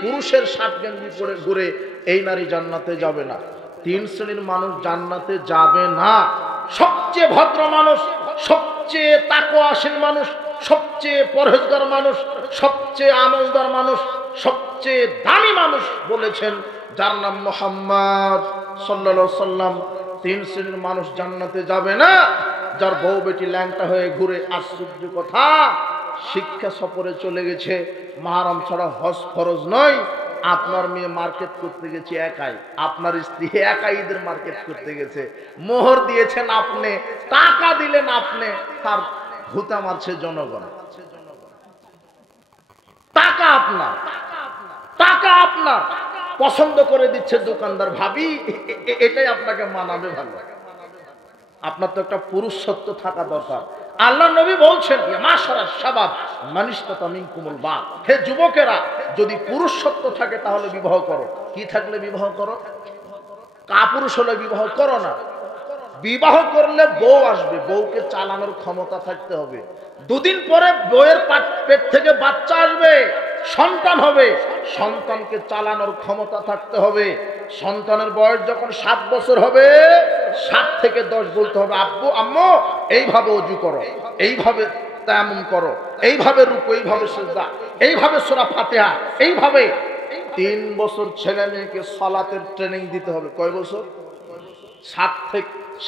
পুরুষের শার্ট গেঞ্জি পরে ঘুরে, এই নারী জান্নাতে যাবে না। তিন শ্রেণীর মানুষ জান্নাতে যাবে না। সবচেয়ে ভদ্র মানুষ, সবচেয়ে তাকওয়াশীল মানুষ, সবচেয়ে পরহেজগার মানুষ, সবচেয়ে আমলদার মানুষ, সবচেয়ে দামি মানুষ বলেছেন যার নাম মুহাম্মদ সাল্লাল্লাহু আলাইহি সাল্লাম। তিন শ্রেণীর মানুষ জান্নাতে যাবে না। যার বউ বেটি ল্যাংটা হয়ে ঘুরে। আশ্চর্য কথা, শিক্ষা সফরে চলে গেছে, মাহরম ছাড়া হজ ফরজ নয়। আপনার মেয়ে মার্কেট করতে গেছে একাই, আপনার স্ত্রী একাই ঈদের মার্কেট করতে গেছে, মোহর দিয়েছেন আপনি, টাকা দিলেন আপনি, তার ভুতা মারছে জনগণ। টাকা আপনার, টাকা আপনার, পছন্দ করে দিচ্ছে দোকানদার, ভাবি এটাই আপনাকে মানাবে ভালো। আপনার তো একটা পুরুষত্ব থাকা দরকার। আল্লাহ নবী বলছেন, মাশারাস শাবাব মান ইসতাতা মিনকুমুল বাত, হে যুবকেরা, যদি পুরুষত্ব থাকে তাহলে বিবাহ করো। কি থাকলে বিবাহ করো? কাপুরুষ হলে বিবাহ করো না। বিবাহ করলে বউ আসবে, বউকে চালানোর ক্ষমতা থাকতে হবে। দুদিন পরে বউয়ের পেট থেকে বাচ্চা আসবে, সন্তান হবে, সন্তানকে চালানোর ক্ষমতা থাকতে হবে। সন্তানের বয়স যখন 7 বছর হবে, 7 থেকে 10 বলতে হবে, আব্বু আম্মু এইভাবে ওযু করো, এইভাবে তায়াম্মুম করো, এইভাবে রুকু, এইভাবে সিজদা, এইভাবে সূরা ফাতিহা, এইভাবে। 3 বছর ছেলে মেয়েকে সালাতের ট্রেনিং দিতে হবে। কয় বছর?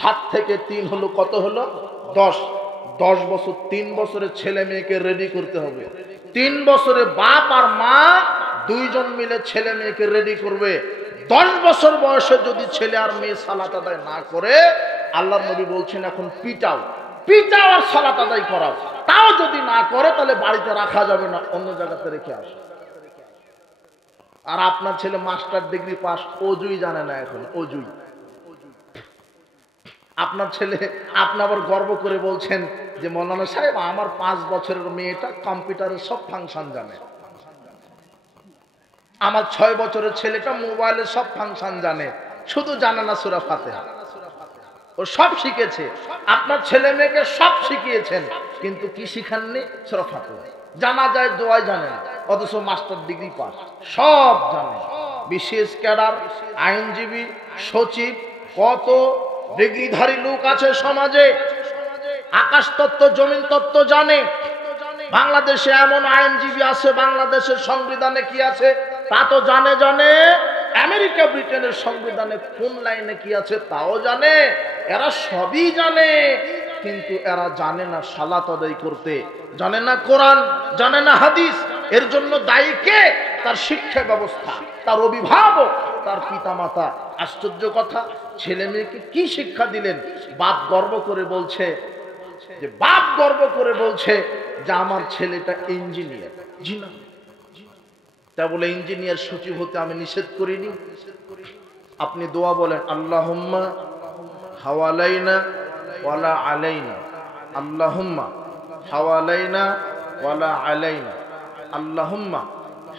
7 থেকে 3 হলো কত হলো? 10। 10 বছর, 3 বছরের ছেলে মেয়েকে রেডি করতে হবে। 3 বছরে বাপ আর মা দুইজন মিলে ছেলে মেয়েকে রেডি করবে। 10 বছর বয়সে যদি ছেলে আর মেয়ে সালাত আদায় না করে, আল্লাহর নবী বলছেন এখন পিটাও, পিটাও আর সালাত আদায় করাও। তাও যদি না করে তাহলে বাড়িতে রাখা যাবে না, অন্য জায়গাতে রেখে আসো। আর আপনার ছেলে মাস্টার ডিগ্রি পাস, অজুই জানে না এখন, অজুই। আপনার ছেলে, আপনি আবার গর্ব করে বলছেন যে মৌলানা সাহেব আমার 5 বছরের মেয়েটা কম্পিউটারের সব ফাংশন জানে, আমার 6 বছরের ছেলেটা মোবাইলের সব ফাংশন জানে, শুধু জানে না সূরা ফাতিহা। ও সব শিখেছে, আপনার ছেলে মেয়েকে সব শিখিয়েছেন, কিন্তু কি শিখাননি? সূরা ফাতিহা। জানা যায় দোয়াই জানে না, অথচ মাস্টার ডিগ্রি পাস, সব জানে। বিশেষ ক্যাডার, আইনজীবী, সচিব, কত ডিগ্রিধারী লোক আছে সমাজে, আকাশ তত্ত্ব জমিন তত্ত্ব জানে। বাংলাদেশে এমন আইনজীবী আছে, বাংলাদেশের সংবিধানে কি আছে তা তো জানে, জানে। আমেরিকা ব্রিটেনের সংবিধানে কোন লাইনে কি আছে তাও জানে। এরা সবই জানে, কিন্তু এরা জানে না সালাত আদায় করতে, জানে না কোরআন, জানে না হাদিস। এর জন্য দায়ী কে? তার শিক্ষা ব্যবস্থা, তার অভিভাবক, তার পিতামাতা। আশ্চর্য কথা, ছেলে মেয়েকে কি শিক্ষা দিলেন? বাপ গর্ব করে বলছে যে, বাপ গর্ব করে বলছে যে আমার ছেলেটা ইঞ্জিনিয়ার। জি না, তা বলে ইঞ্জিনিয়ার সচিব হতে আমি নিষেধ করিনি। আপনি দোয়া বলেন, আল্লাহুম্মা হাওয়ালাইনা ওয়ালা আলাইনা, আল্লাহুম্মা হাওয়ালাইনা ওয়ালা আলাইনা, আল্লাহুম্মা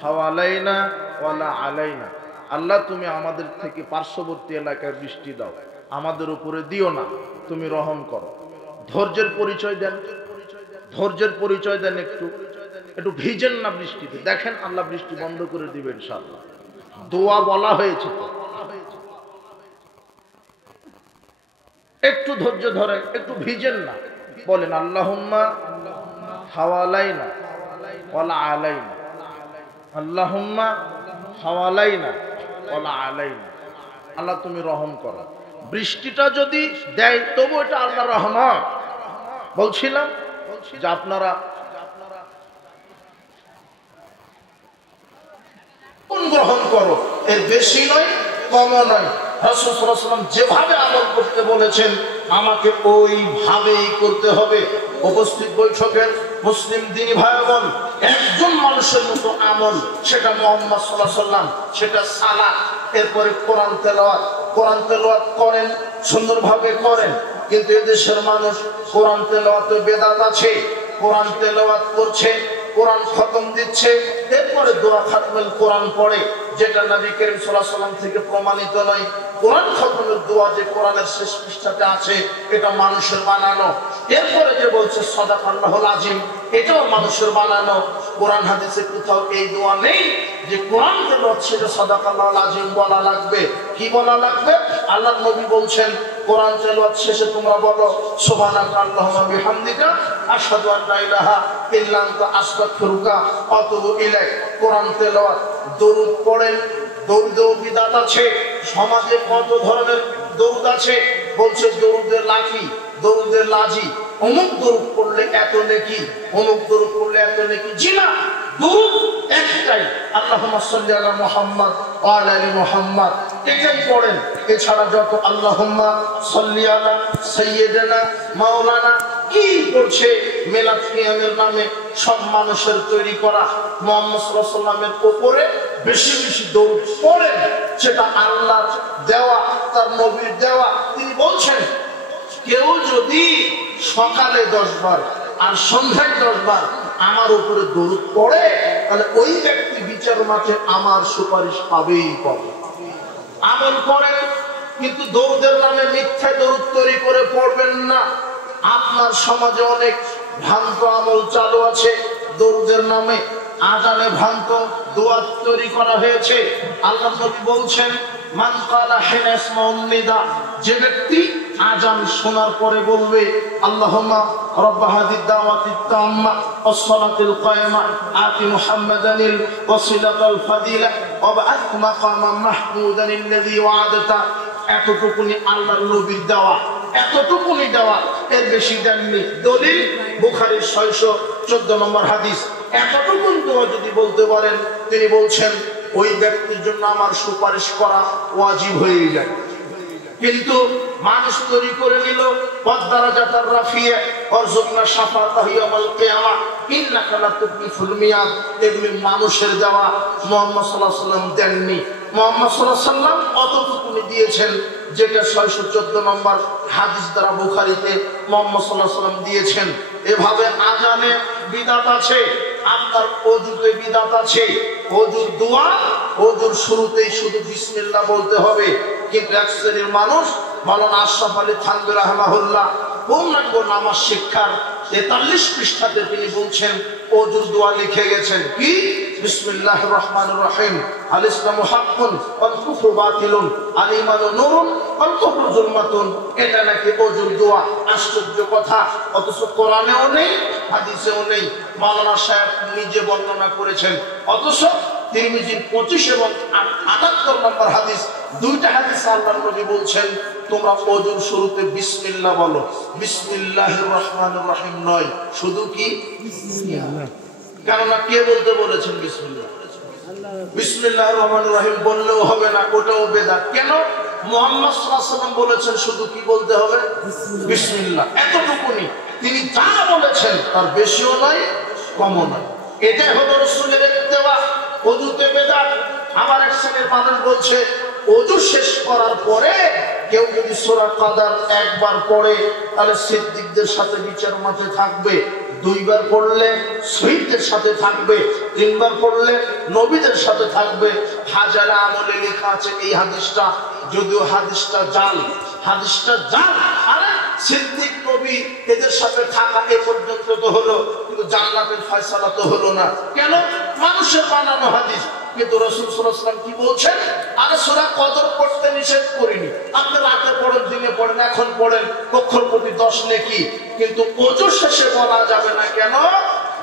হাওয়ালাইনা ওয়ালা আলাইনা। আল্লাহ তুমি আমাদের থেকে পার্শ্ববর্তী এলাকায় বৃষ্টি দাও, আমাদের উপরে দিও না, তুমি রহম করো। ধৈর্যের পরিচয় দেন, ধৈর্যের পরিচয় দেন। একটু ভিজেন না বৃষ্টিতে, দেখেন আল্লাহ বৃষ্টি বন্ধ করে দিবে ইনশাআল্লাহ। দোয়া বলা হয়েছে তো, একটু ধৈর্য ধরেন, একটু ভিজেন না, বলেন আল্লাহুম্মা হাওয়ালাইনা ওয়ালা আলাইনা, আল্লাহুম্মা হাওয়ালাইনা ওয়ালা আলাইনা। আল্লাহ তুমি রহম করো। বৃষ্টিটা যদি দেয় তবু এটা আল্লাহর রহমত। বলছিলাম যে আপনারা গ্রহণ করো, এর বেশি নয় কমও নয়। রাসূল সাল্লাল্লাহু আলাইহি ওয়াসাল্লাম যেভাবে আমল করতে বলেছেন আমাকে ওইভাবেই করতে হবে। উপস্থিত বৈঠকের মুসলিম দিনী ভাই বোন, একজন মানুষের মতো আমল, সেটা মুহাম্মদ সাল্লাল্লাহু আলাইহি ওয়াসাল্লাম, সেটা সালাত। এরপরে কোরআন তেলাওয়াত, কোরআন তেলাওয়াত করেন, সুন্দরভাবে করেন। কিন্তু এদেশের মানুষ কোরআন তেলাওয়াতে বেদাত আছে, কোরআন তেলাওয়াত করছে, কোরআন খতম দিচ্ছে, এরপরে দোয়া খাতমুল কোরআন পড়ে, যেটা নবী করিম সাল্লাল্লাহু আলাইহি ওয়াসাল্লাম থেকে প্রমাণিত নয়। কোরআন খতমের দোয়া যে কোরআনের শেষ পৃষ্ঠাতে আছে, এটা মানুষের বানানো। এরপরে যে বলছে সাদাকাল্লাহুল আযীম, এটাও মানুষের বানানো। কোরআন হাদিসে কোথাও এই দোয়া নেই যে কোরআন তেলাওয়াত শেষে সাদাকাল্লাহুল আযীম বলা লাগবে। কি বলা লাগবে? আল্লাহর নবী বলছেন কোরআন তেলাওয়াত শেষে তোমরা বলো সুবহানাকা আল্লাহুম্মা বিহামদিকা আশহাদু আল্লা ইলাহা ইল্লা আনতা আস্তাগফিরুকা ওয়া আতুবু ইলাইক। কোরআন তেলাওয়াত, দরুদ পড়েন। দরুদেও বিদআত আছে। সমাজে কত ধরনের দরুদ আছে, বলছে দরুদের লাঠি, দরুদের লাজি, অমুক দরুদ পড়লে এত নেকি, অমুক দরুদ পড়লে এত নেকি। জি না, দরুদ একটাই, আল্লাহুম্মা সাল্লি আলা মুহাম্মাদ ওয়া আলা আলি মুহাম্মাদ, এটাই পড়েন। এছাড়া যত আল্লাহুম্মা সাল্লি আলা সাইয়্যিদিনা মাওলানা কি করছে মিলাদ কিয়ামের নামে, সব মানুষের তৈরি করা মুহাম্মদ সাল্লাল্লাহু আলাইহি ওয়াসাল্লামের উপরে বেশি বেশি দরুদ পড়েন। সেটা আল্লাহর দেওয়া, তার নবীর দেওয়া। তিনি বলছেন কেউ যদি সকালে 10 বার আর সন্ধ্যায় 10 বার আমার উপরে দরুদ পড়ে, তাহলে ওই ব্যক্তি বিচার মাঠে আমার সুপারিশ পাবেই পাবে। আমল করেন, কিন্তু দরুদের নামে মিথ্যা দরুদ তৈরি করে পড়বেন না। আপনার সমাজে অনেক ভ্রান্ত আমল চালু আছে দরুদের নামে। আজানে ভ্রান্ত দোয়া তৈরি করা হয়েছে। আল্লাহ নবী বলছেন মান ক্বালা হিনা ইসমাউন নিদা, যে ব্যক্তি আজান শোনার পরে বলবে আল্লাহুম্মা রাব্ব হাদিদ দাওয়াতিত তাম্মা ওয়াস সালাতিল কায়মা আতি মুহাম্মাদানিল ওয়াসিলাতাল ফাদিলা ওয়া বা'আথ মাকামান মাহমুদান আল্লাযী ওয়া'আদাতা। এতটুকুনি আল্লাহর নবীর দেওয়া, এতটুকুনি দেওয়া, এর বেশি দেননি। দলিল বুখারীর 614 নম্বর হাদিস। এতটুকুন দোয়া যদি বলতে পারেন, তিনি বলছেন ওই ব্যক্তির জন্য আমার সুপারিশ করা ওয়াজিব হয়ে যায়। কিন্তু মানুষ তৈরি করে নিল ওয়াদারাজাতার রাফিয়া ওয়ারযুকনা শাফাআতাহু ইয়াউমাল কিয়ামা ইন্নাকা লা তুকলিফুল মিয়াদ। এগুলি মানুষের দেওয়া, মুহাম্মদ সাল্লাল্লাহু আলাইহি ওয়াসাল্লাম দেননি। মুহাম্মদ সাল্লাল্লাহু আলাইহি ওয়াসাল্লাম অতটুকুনি দিয়েছেন, যেটা 614 নম্বর হাদিস দ্বারা বুখারীতে মুহাম্মদ সাল্লাল্লাহু আলাইহি ওয়াসাল্লাম দিয়েছেন। এভাবে আজানে বিদআত আছে, আপনার ওযুতে বিদআত আছে। ওযুর দোয়া, ওযুর শুরুতেই শুধু বিসমিল্লাহ বলতে হবে। কিন্তু এক শ্রেণীর মানুষ, মাওলানা আশরাফ আলী থানভী রাহমাহুল্লাহ পূর্ণাঙ্গ নামাজ শিক্ষার 43 পৃষ্ঠাতে তিনি বলছেন ওযুর দোয়া লিখে গেছেন কি বিসমিল্লাহির রহমানির রহিম আল ইসলামু হাক্কুন ওয়াল কুফরু বাতিলুন আল ঈমানু নূরুন ওয়াল কুফরু যুলমাতুন। এটা নাকি ওযুর দোয়া। আশ্চর্য কথা, অথচ কোরআনেও নেই, হাদিসেও নেই। মাওলানা সাহেব নিজে বর্ণনা করেছেন, অথচ তিরমিজির 25 এবং 78 নম্বর হাদিস, দুইটা হাদিস আল্লাহর নবী বলছেন তোমরা ওযুর শুরুতে বিসমিল্লাহ বলো। বিসমিল্লাহির রহমানির রহিম নয়, শুধু কি বিসমিল্লাহ। কেননা কে বলতে বলেছেন বিসমিল্লাহ? বিসমিল্লাহির রহমানির রহিম বললেও হবে না, ওটাও বেদাত। কেন? মুহাম্মদ সাল্লাল্লাহু আলাইহি ওয়াসাল্লাম বলেছেন শুধু কি বলতে হবে? বিসমিল্লাহ। এতটুকুনি তিনি যা বলেছেন, তার বেশিও নয় কমও নয়। এটাই হলো রাসূলের ইত্তেবা। ওযুতে বেদাত। আমার এক শ্রেণীর মানুষ বলছে ওযু শেষ করার পরে কেউ যদি সূরা কাদার একবার পড়ে তাহলে সিদ্দিকদের সাথে বিচার মাঠে থাকবে, 2 বার পড়লে শহীদদের সাথে থাকবে, 3 বার পড়লে নবীদের সাথে থাকবে। হাজারে আমলে লেখা আছে এই হাদিসটা, যদিও হাদিসটা জাল, হাদিসটা জাল। আরে সিদ্দিক নবী এদের সাথে থাকা এ পর্যন্ত তো হলো, কিন্তু জান্নাতের ফয়সালা তো হলো না। কেন? মানুষের বানানো হাদিস। কিন্তু রাসূল সাল্লাল্লাহু আলাইহি ওয়াসাল্লাম কি বলছেন? আরে সূরা কদর পড়তে নিষেধ করিনি, আপনি রাতে পড়েন, দিনে পড়েন, এখন পড়েন, অক্ষর প্রতি 10 নেকি। কিন্তু ওযু শেষে বলা যাবে না। কেন?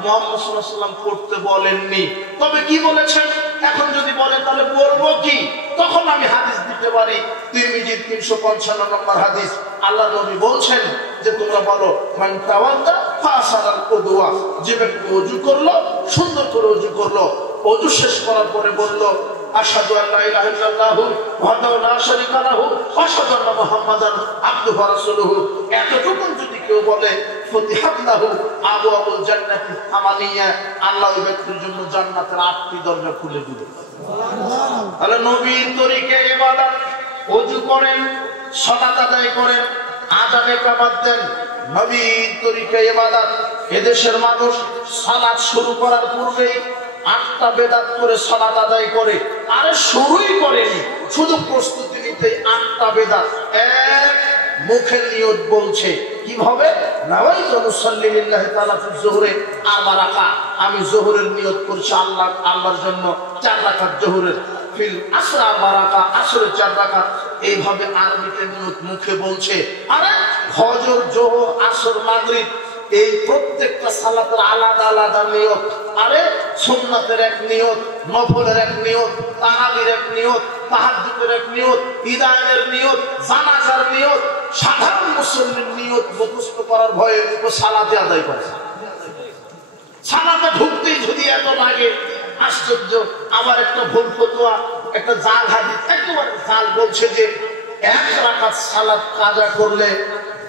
মুহাম্মদ সাল্লাল্লাহু আলাইহি ওয়াসাল্লাম পড়তে বলেননি। তবে কি বলেছেন? এখন যদি বলেন তাহলে বলবো কি? তখন আমি হাদিস দিতে পারি। তিরমিজির 355 নম্বর হাদিস, আল্লাহর নবী বলছেন যে তোমরা বলো মান তাওয়াদ্দা ফাসালাল উদওয়া। যে ব্যক্তি ওযু করলো, সুন্দর করে ওযু করলো, ওযু শেষ করার পরে বলল আশহাদু আল্লা ইলাহা ইল্লাল্লাহু ওয়াহদাহু লা শারীকা লাহু ওয়া আশহাদু আন্না মুহাম্মাদান আবদুহু ওয়া রাসূলুহু। এতটুকু যদি কেউ বলে ফতিহাত লাহু আবওয়াবুল জান্নাতি আমানিয়া, আল্লাহ ওই ব্যক্তির জন্য জান্নাতের 8টি দরজা খুলে দিবেন। সুবহানাল্লাহ। তাহলে নবীর তরিকায় ইবাদত, ওযু করেন, সালাত আদায় করেন, আযানে কামাত দেন, নবীর তরিকায় ইবাদত। এদেশের মানুষ সালাত শুরু করার পূর্বেই 8টা বেদাত করে সালাত আদায় করে। আরে শুরুই করেনি, শুধু প্রস্তুতি নিতে 8টা বেদাত। এক, মুখের নিয়ত বলছে কিভাবে, নাওয়াইতু মুসাল্লি লিল্লাহি তাআলা ফি যুহরি 4 রাকাত, আমি যোহরের নিয়ত করছি আল্লাহর জন্য 4 রাকাত যোহরের। ফিল আসর 4 রাকাত, আসরের 4 রাকাত। এইভাবে আরবিতে নিয়ত মুখে বলছে। আরে ফজর, যোহর, আসর, মাগরিব এই প্রত্যেকটা সালাতের আলাদা আলাদা নিয়ত। আরে সুন্নাতের এক নিয়ত, নফলের এক নিয়ত, তারাবির এক নিয়ত, তাহাজ্জুদের এক নিয়ত, ইদানের নিয়ত, জানাজার নিয়ত। সাধারণ মুসলিমের নিয়ত মুখস্থ করার ভয়ে ও সালাতে আদায় করে। সালাতে ঢুকতেই যদি এত লাগে, আশ্চর্য। আবার একটা ভুল ফতোয়া, একটা জাল হাদিস, একেবারে জাল বলছে যে 1 রাকাত সালাত কাজা করলে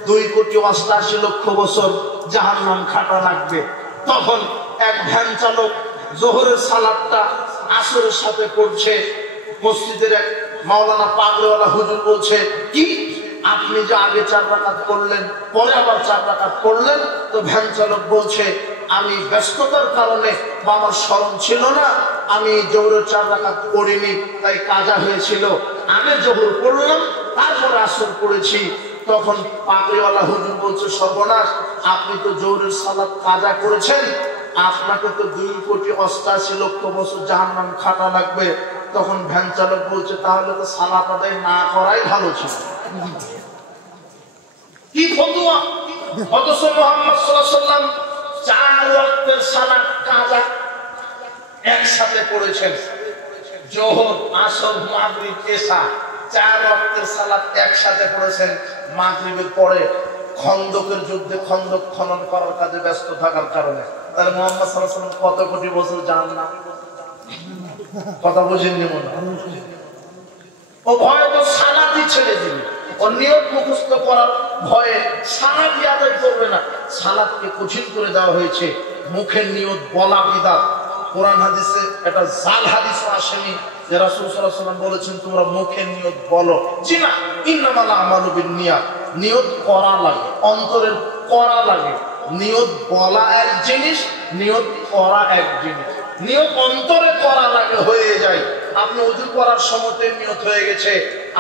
2,88,00,000 বছর জাহান্নাম খাটা লাগবে। তখন এক ভ্যান চালক যোহরের সালাতটা আসরের সাথে পড়ছে। মসজিদের এক মাওলানা পাগড়িওয়ালা হুজুর বলছে, কি আপনি যে আগে 4 রাকাত করলেন, পরে আবার 4 রাকাত করলেন? তো ভ্যান চালক বলছে, আমি ব্যস্ততার কারণে বা আমার স্মরণ ছিল না, আমি যোহরের 4 রাকাত পড়িনি, তাই কাজা হয়েছিল। আমি যোহর পড়লাম, তারপর আসর পড়েছি। তখন পাগড়িওয়ালা হুজুর বলছে, সর্বনাশ, আপনি তো যোহরের সালাত কাজা করেছেন, আপনাকে তো 2,88,00,000 বছর জাহান্নাম খাটা লাগবে। তখন ভ্যান চালক বলছে, তাহলে তো সালাত আদায় না করাই ভালো ছিল। কি ফতোয়া! অথচ মুহাম্মদ সাল্লাল্লাহু আলাইহি ওয়াসাল্লাম 4 ওয়াক্তের সালাত কাজা একসাথে পড়েছেন। যোহর, আসর, মাগরিব, এশা 4 ওয়াক্তের সালাত একসাথে পড়েছেন। মাগরিবের পরে খন্দকের যুদ্ধে খন্দক খনন করার কাজে ব্যস্ত থাকার কারণে। তাহলে মুহাম্মদ সাল্লাল্লাহু আলাইহি ওয়াসাল্লাম কত কোটি বছর জাহান্নাম, কথা বুঝেননি মনে হয়? ও ভয় তো সালাতই ছেড়ে দিবে, ও নিয়ত মুখস্থ করার ভয়ে সালাতই আদায় করবে না। সালাতকে কঠিন করে দেওয়া হয়েছে। মুখের নিয়ত বলা বিদআত। কোরআন হাদিসে একটা জাল হাদিসও আসেনি যে রাসূল সাল্লাল্লাহু আলাইহি ওয়াসাল্লাম বলেছেন তোমরা মুখের নিয়ত বলো। জি না, ইন্নামাল আমালু বিন্নিয়াত। নিয়ত করা লাগে, অন্তরের করা লাগে। নিয়ত বলা এক জিনিস, নিয়ত করা এক জিনিস। নিয়ত অন্তরে করা লাগে, হয়ে যায়। আপনি ওযু করার সময়তে নিয়ত হয়ে গেছে,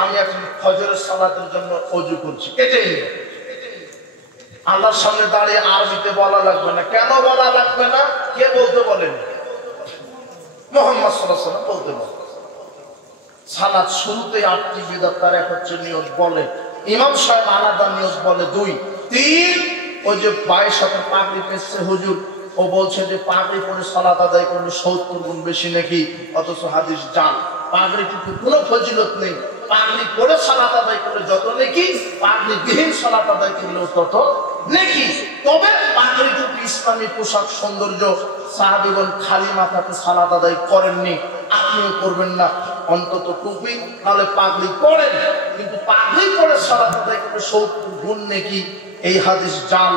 আমি এখন ফজরের সালাতের জন্য ওযু করছি, এটাই নিয়ত। আল্লাহর সামনে দাঁড়িয়ে আরবিতে বলা লাগবে না। কেন বলা লাগবে না? কে বলতে বলেন? মুহাম্মদ সাল্লাল্লাহু আলাইহি ওয়াসাল্লাম বলতে বলেন। সালাত শুরুতে 8টি বিদআত, তার এক হচ্ছে নিয়ত বলে। ইমাম সাহেব আলাদা নিয়ত বলে 2, 3। ওই যে 22 হাতে পাগড়ি পেছে হুজুর, ও বলছে যে পাগড়ি পরে সালাত আদায় করলে 70 গুণ বেশি নাকি, অথচ হাদিস জাল। পাগড়ি টুপি কোনো ফজিলত নেই। পাগড়ি পরে সালাত আদায় করলে যত নেকি, পাগড়ি বিহীন সালাত আদায় করলেও তত নেকি। তবে পাগড়ি টুপি ইসলামী পোশাক, সৌন্দর্য। সাহাবীগণ খালি মাথাতে সালাত আদায় করেননি, আপনিও করবেন না। অন্তত টুপি নাহলে পাগড়ি পরেন, কিন্তু পাগড়ি পরে সালাত আদায় করলে 70 গুণ নেকি। এই হাদিস জাল,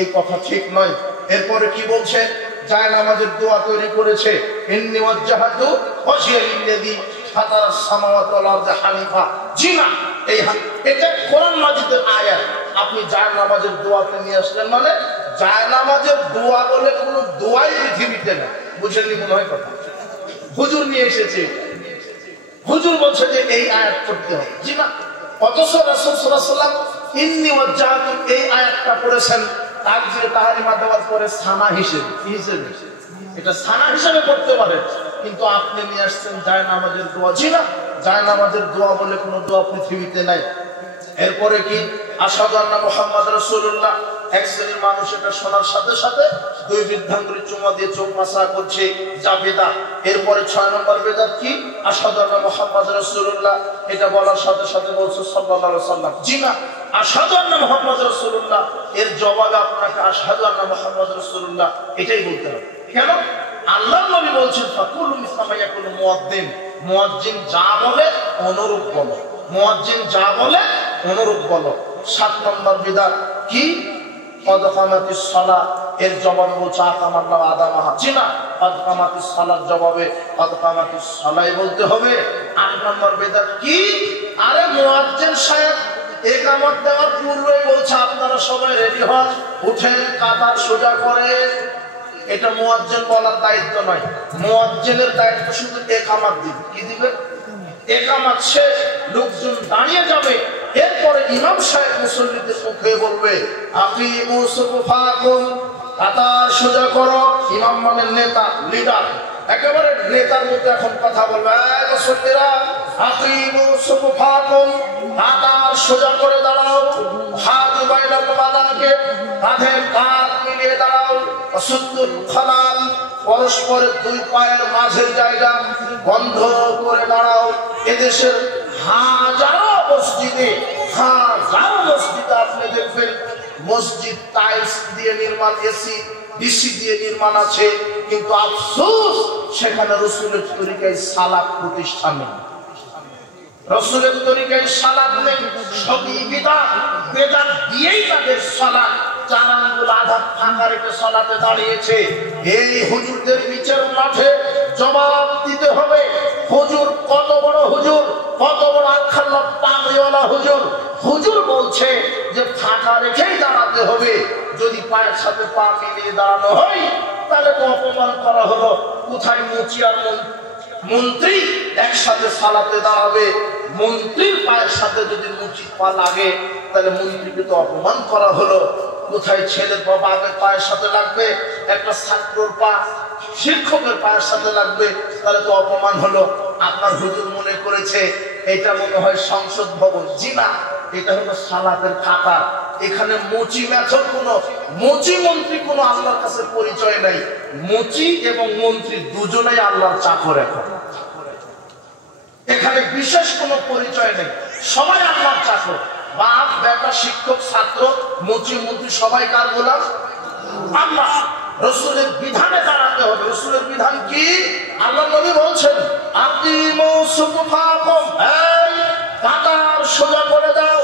এই কথা ঠিক নয়। এরপরে কি বলছে? জায়নামাজের দোয়া তৈরি করেছে, ইন্নী ওয়াজ্জাহাতু ওয়াজহিয়া লিল্লাযী ফাতারাস সামাওয়াতি ওয়াল আরদা হানিফা। জি না, এটা কোরআন মাজিদের আয়াত। আপনি জায়নামাজের দোয়াতে নিয়ে আসলেন, মানে জায়নামাজের দোয়া বলে কোনো দোয়াই পৃথিবীতে না। বুঝেননি মনে হয় কথা? হুজুর নিয়ে এসেছে, হুজুর বলছে যে এই আয়াত পড়তে হবে। জি না, অথচ রাসূল সাল্লাল্লাহু আলাইহি ওয়াসাল্লাম ইন্নী ওয়াজ্জাহাতু এই আয়াতটা পড়েছেন তাকবীরে তাহরিমা দেওয়ার পরে সানা হিসেবে। এটা সানা হিসেবে পড়তে পারে, কিন্তু আপনি নিয়ে আসছেন জায়নামাজের দোয়া। জি না, জায়নামাজের দোয়া বলে কোনো দোয়া পৃথিবীতে নাই। এরপরে কি? আশহাদু আন্না মুহাম্মাদুর রাসূলুল্লাহ। এক শ্রেণীর মানুষ এটা শোনার সাথে সাথে 2 বৃদ্ধাঙ্গুলি চুমা দিয়ে চোখ মাসা করছে, যা বেদাত। এরপরে 6 নম্বর বেদাত কি? আশহাদু আন্না মুহাম্মাদুর রাসূলুল্লাহ। এটা বলার সাথে সাথে বলছে সাল্লাল্লাহু আলাইহি ওয়াসাল্লাম। জি না, আশহাদু আন্না মুহাম্মাদুর রাসূলুল্লাহ এর জবাবে আপনাকে আশহাদু আন্না মুহাম্মাদুর রাসূলুল্লাহ এটাই বলতে হবে। কেন? আল্লাহর নবী বলছেন ফাকুলু মিসলামা ইয়াকুলু মুয়াজ্জিন। মুয়াজ্জিন যা বলে অনুরূপ বলো, মুয়াজ্জিন যা বলে অনুরূপ বলো। 7 নম্বর বিদআত কি? কদ কামাতিস সালাহ এর জবাবে বলছে আকামাল্লাহু আদামাহা। জি না, কদ কামাতিস সালার জবাবে কদ কামাতিস সালাই বলতে হবে। 8 নম্বর বিদআত কি? আরে মুয়াজ্জিন সাহেব একামত দেওয়ার পূর্বে বলছে আপনারা সবাই রেডি হন, উঠেন, কাতার সোজা করেন। এটা মুয়াজ্জিন বলার দায়িত্ব নয়, মুয়াজ্জিনের দায়িত্ব শুধু একামত দিবে। কি দিবে? একামত শেষ, লোকজন দাঁড়িয়ে যাবে, এরপরে ইমাম সাহেব মুসল্লিদের মুখে বলবে আকিমু সুফুফাকুম, কাতার সোজা করো। ইমাম মানে নেতা, লিডার, একেবারে নেতার মধ্যে এখন কথা বলবে, এই মুসল্লিরা আকিমু সুফুফাকুম, কাতার সোজা করে দাঁড়াও, হাযু বাইনাল মানাকে, কাঁধে কাঁধ মিলিয়ে দাঁড়াও, ওয়াসুদ্দুল খালাল, পরস্পরের দুই পায়ের মাঝের জায়গা বন্ধ করে দাঁড়াও। এদেশের হাজারো মসজিদে আপনি দেখবেন মসজিদ টাইলস দিয়ে নির্মাণ, এসি ডিসি দিয়ে নির্মাণ আছে, কিন্তু আফসোস সেখানে রাসূলের তরিকায় সালাত প্রতিষ্ঠা নেই। রাসূলের তরিকায় সালাত নেই, সবই বেদাত দিয়েই তাদের সালাত। 4 আঙ্গুল আঘাত ফাঁকা রেখে সালাতে দাঁড়িয়েছে। এই হুজুরদের বিচার মাঠে জবাব দিতে হবে। হুজুর কত বড় হুজুর, কত বড় আখাল্লা পাগড়িওয়ালা হুজুর। হুজুর বলছে যে ফাঁকা রেখেই দাঁড়াতে হবে। যদি পায়ের সাথে পা মিলিয়ে দাঁড়ানো হয় তাহলে তো অপমান করা হলো। কোথায় মুচি আর মন্ত্রী একসাথে সালাতে দাঁড়াবে? মন্ত্রীর পায়ের সাথে যদি মুচি পা লাগে তাহলে মন্ত্রীকে তো অপমান করা হলো। কোথায় ছেলের পা বাপের পায়ের সাথে লাগবে? একটা ছাত্রর পা শিক্ষকের পায়ের সাথে লাগবে, তাহলে তো অপমান হলো। আপনার হুজুর মনে করেছে এটা মনে হয় সংসদ ভবন। জি না, এটা হলো সালাতের খাতা। এখানে মুচি মেথর কোনো মুচি মন্ত্রী কোনো আল্লাহর কাছে পরিচয় নাই। মুচি এবং মন্ত্রী দুজনেই আল্লাহর চাকর। এখন এখানে বিশেষ কোনো পরিচয় নেই, সবাই আল্লাহর চাকর। বাপ বেটা শিক্ষক ছাত্র মুচি মন্ত্রী সবাই কার গোলাম? আল্লাহ। রাসূলের বিধানে দাঁড়াতে হবে। রাসূলের বিধান কি? আল্লাহ নবী বলছেন আকিমু সুফুফাকুম, এই কাতার সোজা করে দাও,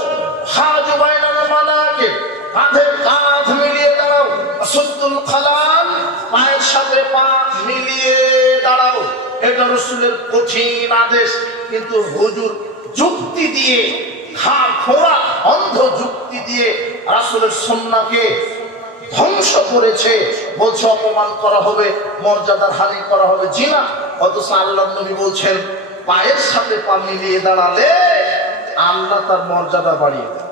হাযু বাইনাল মানাকিব, কাঁধে কাঁধ মিলিয়ে দাঁড়াও, ওয়াসুদ্দুল খালাল, পায়ের সাথে পা মিলিয়ে দাঁড়াও। এটা রাসূলের কঠিন আদেশ, কিন্তু হুজুর যুক্তি দিয়ে, খোঁড়া অন্ধ যুক্তি দিয়ে রাসূলের সুন্নাহকে ধ্বংস করেছে। বলছে অপমান করা হবে, মর্যাদার হানি করা হবে। জি না, অথচ আল্লাহর নবী বলছেন পায়ের সাথে পা মিলিয়ে দাঁড়ালে আল্লাহ তার মর্যাদা বাড়িয়ে দেন।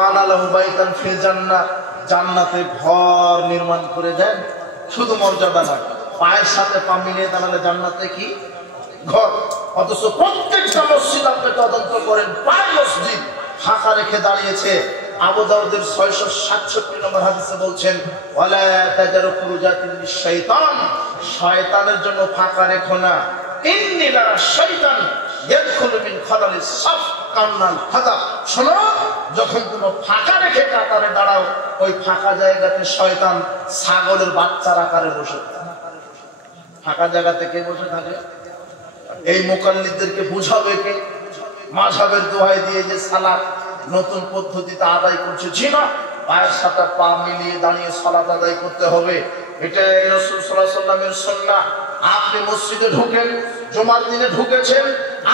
আনালাহু বাইতান ফিল জান্নাহ, জান্নাতে ঘর নির্মাণ করে দেন। শুধু মর্যাদা না, পায়ের সাথে পা মিলিয়ে দাঁড়ালে জান্নাতে কি ঘর। অথচ প্রত্যেকটা মসজিদ আপনি তদন্ত করেন, প্রায় মসজিদ ফাঁকা রেখে দাঁড়িয়েছে। আবু দাউদের 667 নম্বর হাদিসে বলছেন ওয়ালা তাজারু ফুরুজাতিন লিশ-শাইতান, শয়তানের জন্য ফাঁকা রেখো না। ইন্নিলা শাইতান ইয়াদখুলু মিন খালালিস সাফ কান্নাল ফাদা। শোনো, যখন কোনো ফাঁকা রেখে কাতারে দাঁড়াও, ওই ফাঁকা জায়গাতে শয়তান ছাগলের বাচ্চার আকারে বসে থাকে। ফাঁকা জায়গাতে কে বসে থাকে? এই মুকাল্লিদদেরকে বুঝাবে কে? মাযহাবের দোহাই দিয়ে যে সালাত নতুন পদ্ধতিতে আদায় করছে। জি না, পায়ের সাথে পা মিলিয়ে দাঁড়িয়ে সালাত আদায় করতে হবে। এটাই রাসূল সাল্লাল্লাহু আলাইহি ওয়াসাল্লামের সুন্নাহ। আপনি মসজিদে ঢুকেন, জুমার দিনে ঢুকেছেন,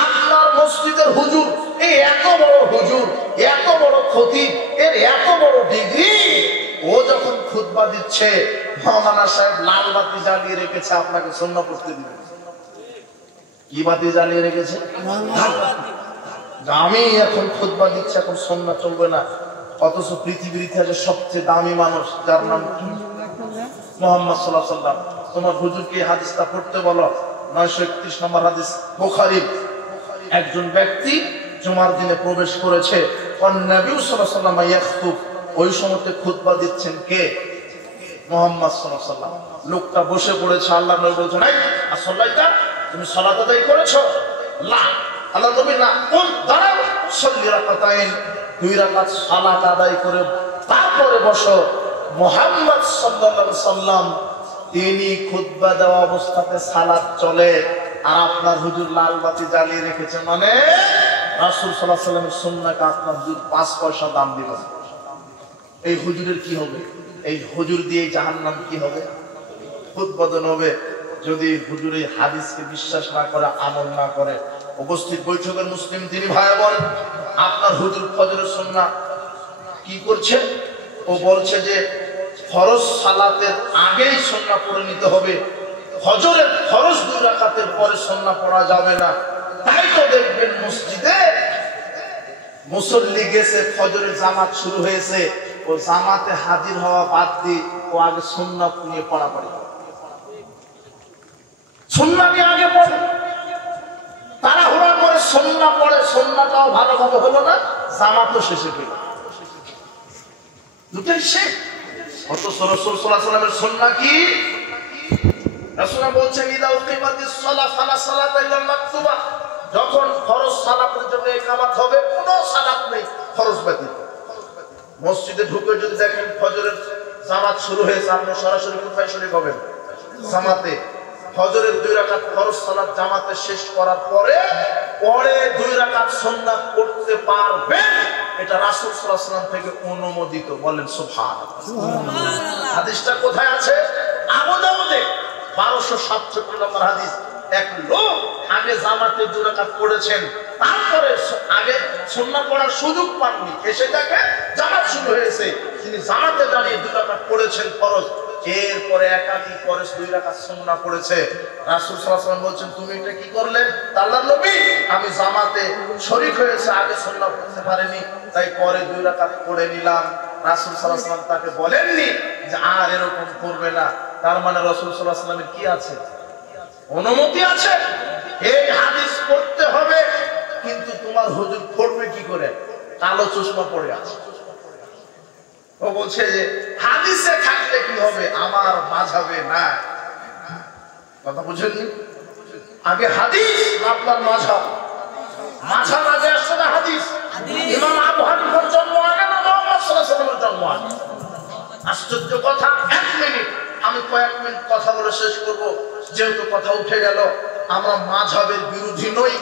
আপনার মসজিদের হুজুর, এই এত বড় হুজুর, এত বড় খতিব, এর এত বড় ডিগ্রি, ও যখন খুতবা দিচ্ছে মাওলানা সাহেব লাল বাতি জ্বালিয়ে রেখেছে, আপনাকে সুন্নাহ পড়তে দিবেন। কি বাতি জ্বালিয়ে রেখেছে? আমি এখন খুতবা দিচ্ছি, এখন সুন্নাহ চলবে না। অথচ পৃথিবীর ইতিহাসে সবচেয়ে দামি মানুষ যার নাম কি? মুহাম্মদ সাল্লাল্লাহু আলাইহি ওয়াসাল্লাম। তোমার হুজুরকে হাদিসটা পড়তে বলো। 931 নম্বর হাদিস বুখারী। একজন ব্যক্তি জুমার দিনে প্রবেশ করেছে, নবী সাল্লাল্লাহু আলাইহি ওয়াসাল্লাম ইয়াখতুব, ওই সময়তে খুতবা দিচ্ছেন কে? মুহাম্মদ সাল্লাল্লাহু আলাইহি ওয়াসাল্লাম। লোকটা বসে পড়েছে। আল্লাহ নবী বলছেন এই আসলাইতা, তুমি সালাত আদায় করেছো? না। আল্লাহ নবী না, কোন দাঁড়াও, সাল্লি রাকাতাইন, 2 রাকাত সালাত আদায় করে তারপরে বসো। মুহাম্মদ সাল্লাল্লাহু আলাইহি ওয়াসাল্লাম তিনি খুতবা দেওয়া অবস্থাতে সালাত চলে, আর আপনার হুজুর লাল বাতি জ্বালিয়ে রেখেছে। মানে রাসূল সাল্লাল্লাহু আলাইহি ওয়াসাল্লামের সুন্নাহকে আপনার হুজুর 5 পয়সা দাম দিবেন। এই হুজুরের কি হবে? এই হুজুর দিয়ে জাহান্নাম কি হবে? উদ্বোধন হবে। যদি হুজুর এই হাদিসকে বিশ্বাস না করে, আমল না করে, উপস্থিত বৈঠকের মুসলিম তিনি ভাই বোন, আপনার হুজুর ফজরের সুন্নাহ কি করছে? ও বলছে যে ফরজ সালাতের আগেই সুন্নাহ পড়ে নিতে হবে, ফজরের ফরজ 2 রাকাতের পরে সুন্নাহ পড়া যাবে না। তাই তো দেখবেন মসজিদে মুসল্লি গেছে, ফজরের জামাত শুরু হয়েছে, ও জামাতে হাজির হওয়া বাদ দিয়ে ও আগে সুন্নাহ নিয়ে পড়াপড়ি করে, সুন্নাহ নিয়ে আগে পড়ে, তাড়াহুড়া করে সুন্নাহ পড়ে, সুন্নাহটাও ভালোভাবে হলো না, জামাতও শেষে পেল, দুটোই শেষ। অথচ রাসূল সাল্লাল্লাহু আলাইহি ওয়াসাল্লামের সুন্নাহ কি? রাসূল বলছেন ইদা উকিমাতিস সালাহ ফালা সালাতা ইল্লা মাকতুবা, যখন ফরজ সালাতের জন্য ইকামত হবে, কোনো সালাত নেই, ফরজ ব্যতীত। মসজিদে ঢুকে যদি দেখেন ফজরের জামাত শুরু হয়েছে, আপনি সরাসরি কোথায় শরীক হবেন? জামাতে। ফজরের 2 রাকাত ফরজ সালাত জামাতে শেষ করার পরে 2 রাকাত সুন্নাহ পড়তে পারবেন, এটা রাসূল সাল্লাল্লাহু আলাইহি ওয়াসাল্লাম থেকে অনুমোদিত। বলেন সুবহানাল্লাহ। হাদিসটা কোথায় আছে? আবু দাউদে 1267 নম্বর হাদিস। এক লোক আগে জামাতে 2 রাকাত পড়েছেন, তারপরে আগে সুন্নাহ পড়ার সুযোগ পাননি, এসে দেখে জামাত শুরু হয়েছে, তিনি জামাতে দাঁড়িয়ে 2 রাকাত পড়েছেন ফরজ, এরপরে একাকি পরে 2 রাকাত সুন্নাহ পড়েছে। রাসূল সাল্লাল্লাহু আলাইহি ওয়াসাল্লাম বলছেন তুমি এটা কি করলে? আল্লাহর নবী, আমি জামাতে শরীক হয়েছে, আগে সুন্নাহ পড়তে পারিনি, তাই পরে 2 রাকাত পড়ে নিলাম। রাসূল সাল্লাল্লাহু আলাইহি ওয়াসাল্লাম তাকে বলেননি যে আর এরকম করবে না। তার মানে রাসূল সাল্লাল্লাহু আলাইহি ওয়াসাল্লামের কি আছে? অনুমতি আছে। এই হাদিস পড়তে হবে, কিন্তু তোমার হুজুর পড়বে কি করে? কালো চশমা পড়ে আছে। ও বলছে যে হাদিসে থাকলে কি হবে, আমার মাযহাবে না। কথা বুঝেননি? আগে হাদিস, আপনার মাযহাব। মাযহাব আগে আসছে না হাদিস? ইমাম আবু হানিফার জন্ম আগে না মুহাম্মদ সাল্লাল্লাহু আলাইহি ওয়াসাল্লামের জন্ম আগে? আশ্চর্য কথা। 1 মিনিট, আমি কয়েক মিনিট কথা বলে শেষ করব, যেহেতু কথা উঠে গেল। আমরা মাযহাবের বিরোধী নই,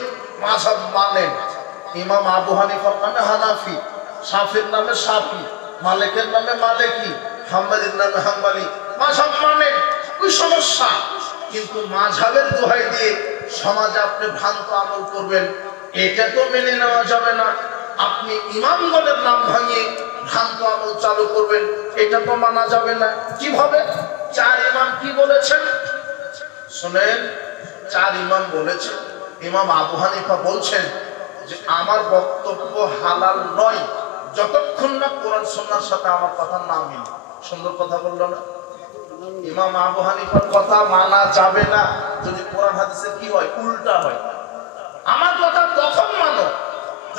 মাযহাব মানেন। ইমাম আবু হানিফার নামে হানাফি, শাফির নামে শাফি, মালিকের নামে মালিকি, হাম্বলির নামে হাম্বলি, মাযহাব মানেন, ওই সমস্যা। কিন্তু মাযহাবের দোহাই দিয়ে সমাজে আপনি ভ্রান্ত আমল করবেন, এটা তো মেনে নেওয়া যাবে না। আপনি ইমামগণের নাম ভাঙিয়ে ভ্রান্ত আমল চালু করবেন, এটা তো মানা যাবে না। কিভাবে? 4 ইমাম কি বলেছেন শুনেন। 4 ইমাম বলেছেন। ইমাম আবু হানিফা বলছেন যে আমার বক্তব্য হালাল নয় যতক্ষণ না কোরআন সুন্নাহর সাথে আমার কথা না মিলে। সুন্দর কথা বললো না? ইমাম আবু হানিফার কথা মানা যাবে না যদি কোরআন হাদিসে কি হয়, উল্টা হয়। আমার কথা তখন মানো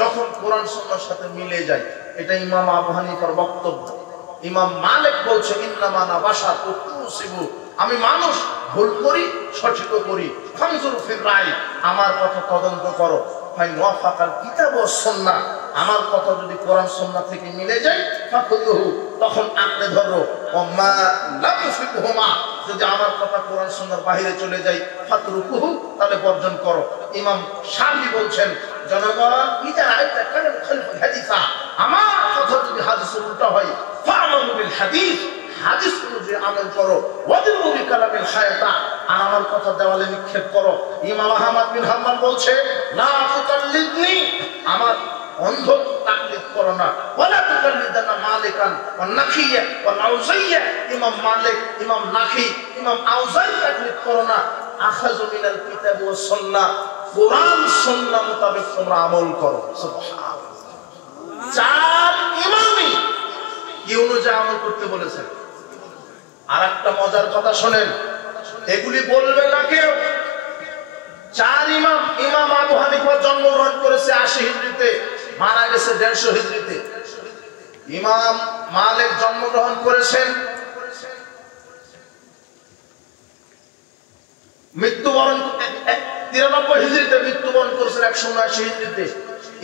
যখন কোরআন সুন্নাহর সাথে মিলে যায়। এটা ইমাম আবু হানিফার বক্তব্য। ইমাম মালিক বলছে ইন্নামা আনা বাশার উসিবু, আমি মানুষ, ভুল করি, সঠিকও করি। ফানজুর ফির রায়, আমার কথা তদন্ত করো। ভাই ওয়াফাকাল কিতাব ওয়াস সুন্নাহ, আমার কথা যদি কোরআন সুন্নাহ থেকে মিলে যায় ফাকুলহু, তখন আঁকড়ে ধরো। ওমা লাম ইউফিকহুমা, যদি আমার কথা কোরআন সুন্নাহর বাইরে চলে যায় ফাতরুকুহু, তাহলে বর্জন করো। ইমাম শাফি বলছেন জনগণ ইদা আইতা কালাম খালফুল হাদিসা, আমার কথা যদি হাদিসের উল্টা হয় ফা'মালু বিল হাদিস, হাদিস অনুযায়ী আমল করো। ওয়াদিরু বিকালামিল হায়াতা, আর আমার কথা দেওয়ালে নিক্ষেপ করো। ইমাম আহমদ বিন হাম্বল বলছে লা তুকাল্লিদনি, আমার অন্ধ তাকলিদ করো না। ওয়ালা তুকাল্লিদানা মালিকান ওয়া নাখিয়া ওয়া আউজাইয়া, ইমাম মালিক, ইমাম নাখি, ইমাম আউজাই তাকলিদ করো না। আখাযু মিনাল কিতাব ওয়াস সুন্নাহ, কোরআন সুন্নাহ মোতাবেক তোমরা আমল করো। সুবহানাল্লাহ। 4 ইমামই কি অনুযায়ী আমল করতে বলেছেন। আর একটা মজার কথা শোনেন, এগুলি বলবে না কেউ। 4 ইমাম, ইমাম আবু হানিফা জন্মগ্রহণ করেছে 80 হিজরিতে, মারা গেছে 150 হিজরিতে। ইমাম মালিক জন্মগ্রহণ করেছেন, মৃত্যুবরণ 93 হিজরিতে, মৃত্যুবরণ করেছেন 179 হিজরিতে।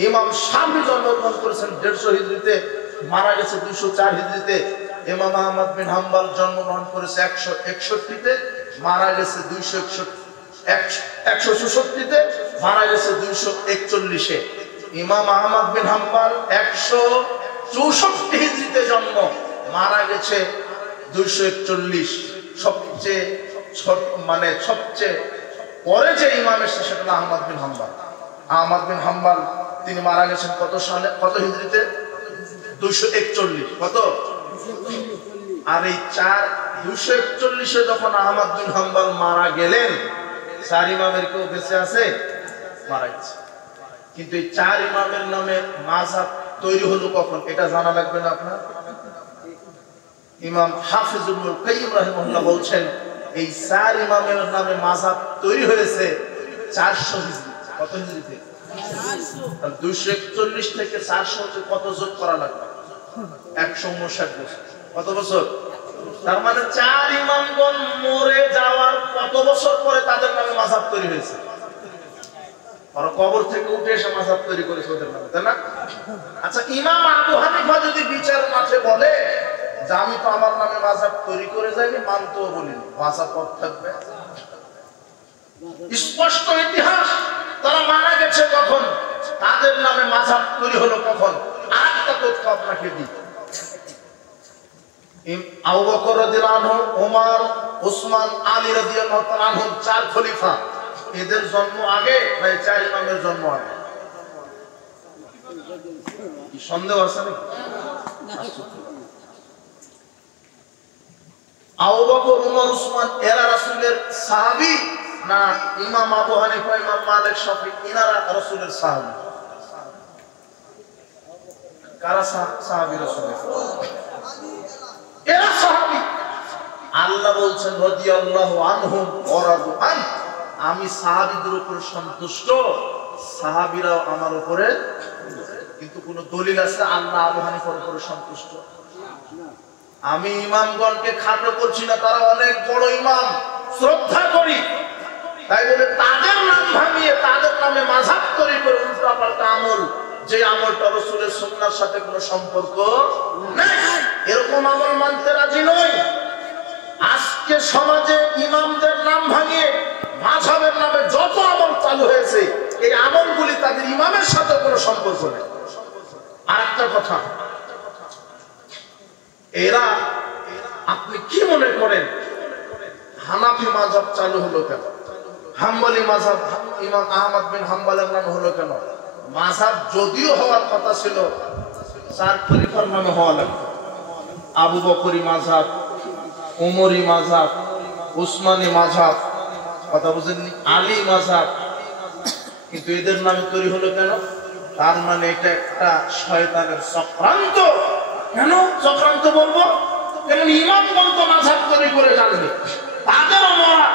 ইমাম শাফি জন্মগ্রহণ করেছেন 150 হিজরিতে, মারা গেছে 204 হিজরিতে। ইমাম আহমদ বিন হাম্বল জন্মগ্রহণ করেছে 161-তে, মারা গেছে 164-তে, মারা গেছে 241-এ। ইমাম আহমদ বিন হাম্বল 164 হিজরিতে জন্ম, মারা গেছে 241। সবচেয়ে সবচেয়ে পরে যে ইমাম এসেছে সেটা আহমদ বিন হাম্বল। আহমদ বিন হাম্বল তিনি মারা গেছেন কত সালে, কত হিজরিতে? 241। কত? আর এই 241-এ যখন আহমদ বিন হাম্বল মারা গেলেন, 4 ইমামের কেউ বেঁচে আছে? মারা গেছে। কিন্তু এই 4 ইমামের নামে মাযহাব তৈরি হলো কখন, এটা জানা লাগবে না আপনার? ইমাম হাফিজ ইবনুল কাইয়্যিম রাহিমাহুল্লাহ বলছেন এই 4 ইমামের নামে মাযহাব তৈরি হয়েছে 400 হিজরি। কত হিজরিতে? 241 থেকে 400 হচ্ছে কত যোগ করা লাগবে? 159 বছর। কত বছর? তার মানে 4 ইমামগণ মরে যাওয়ার কত বছর পরে তাদের নামে মাযহাব তৈরি হয়েছে? আর কবর থেকে উঠে এসে মাযহাব তৈরি করেছে ওদের নামে, তাই না? আচ্ছা, ইমাম আবু হানিফা যদি বিচার মাঠে বলে যে আমি তো আমার নামে মাযহাব তৈরি করে যাইনি, মানতেও বলিনি, মাযহাব পথ থাকবে? স্পষ্ট ইতিহাস। তারা মারা গেছে কখন, তাদের নামে মাযহাব তৈরি হলো কখন? আরেকটা তথ্য আপনাকে দিই। আবু বকর রাদিয়াল্লাহু আনহু, ওমর, ওসমান, আলী রাদিয়াল্লাহু তাআলা আনহু 4 খলিফা, এদের জন্ম আগে না 4 ইমামের জন্ম আগে? কি সন্দেহ আছে নাকি? আবু বকর, ওমর, ওসমান এরা রাসূলের সাহাবী না ইমাম আবু হানিফা, ইমাম মালিক, শাফি এনারা রাসূলের সাহাবী? কারা সাহাবী রাসূলের? এরা সাহাবী। আল্লাহ বলছেন রাদিয়াল্লাহু আনহুম ওয়া রাদু আন, আমি সাহাবীদের উপর সন্তুষ্ট, সাহাবীরাও আমার উপরে। কিন্তু কোন দলিল আছে আল্লাহ আবু হানিফার উপরে সন্তুষ্ট? আমি ইমামগণকে খাটো করছি না, তারা অনেক বড় ইমাম, শ্রদ্ধা করি, তাই বলে তাদের নাম ভাঙিয়ে তাদের নামে মাযহাব তৈরি করে উল্টাপাল্টা আমল, যে আমলটা রাসূলের সুন্নাহর সাথে কোনো সম্পর্ক নেই, এরকম আমল মানতে রাজি নই। আজকে সমাজে ইমামদের নাম ভাঙিয়ে মাযহাবের নামে যত আমল চালু হয়েছে, এই আমলগুলি তাদের ইমামের সাথে কোনো সম্পর্ক নেই। আরেকটা কথা, এরা আপনি কি মনে করেন হানাফি মাযহাব চালু হলো কেন? হাম্বলি মাযহাব ইমাম আহমদ বিন হাম্বলের নাম হলো কেন? মাযহাব যদিও হওয়ার কথা ছিল 4 খলিফার নামে হওয়া লাগবে। আবু বকরি মাযহাব, উমরি মাযহাব, উসমানী মাযহাব, কথা বুঝেননি, আলী মাযহাব, কিন্তু এদের নামে তৈরি হলো কেন? তার মানে এটা একটা শয়তানের চক্রান্ত। কেন চক্রান্ত বলবো? কারণ ইমামগণ তো মাযহাব তৈরি করে জানবে, তাদেরও মরা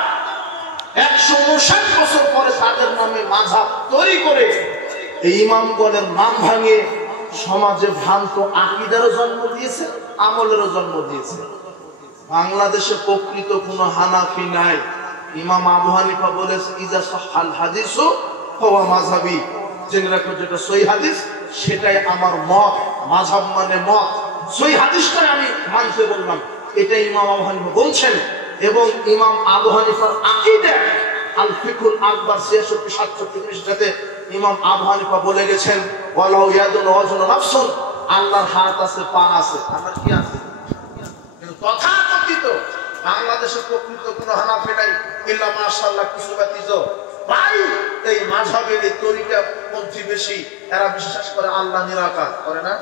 159 বছর পরে তাদের নামে মাযহাব তৈরি করে এই ইমামগণের নাম ভাঙে সমাজে ভ্রান্ত আকীদারও জন্ম দিয়েছে, আমলেরও জন্ম দিয়েছে। বাংলাদেশে প্রকৃত কোনো হানাফি নাই। ইমাম আবু হানিফা বলেছে ইজা সাহাল হাদিসু ফাওয়া মাযহাবি, জেনে রাখো যেটা সহিহ হাদিস সেটাই আমার মত, মাযহাব মানে মত, সহিহ হাদিসটাই আমি মানতে বললাম, এটা ইমাম আবু হানিফা বলছেন। এবং ইমাম আবু হানিফার আকীদা আল ফিকুল আকবার 66-67 পৃষ্ঠাতে ইমাম আবু হানিফা বলে গেছেন ওয়ালাউ ইয়াদুন ওয়াজুন নাফসুন, আল্লাহর হাত আছে, পা আছে, আল্লাহর কি আছে? কিন্তু তথাকথিত বাংলাদেশে প্রকৃত কোনো হানাফি নাই, ইল্লা মাশাআল্লাহ কিছু ব্যতীত। ভাই এই মাযহাবের এই তরিকা পন্থী বেশি, এরা বিশ্বাস করে আল্লাহ নিরাকার, করে না?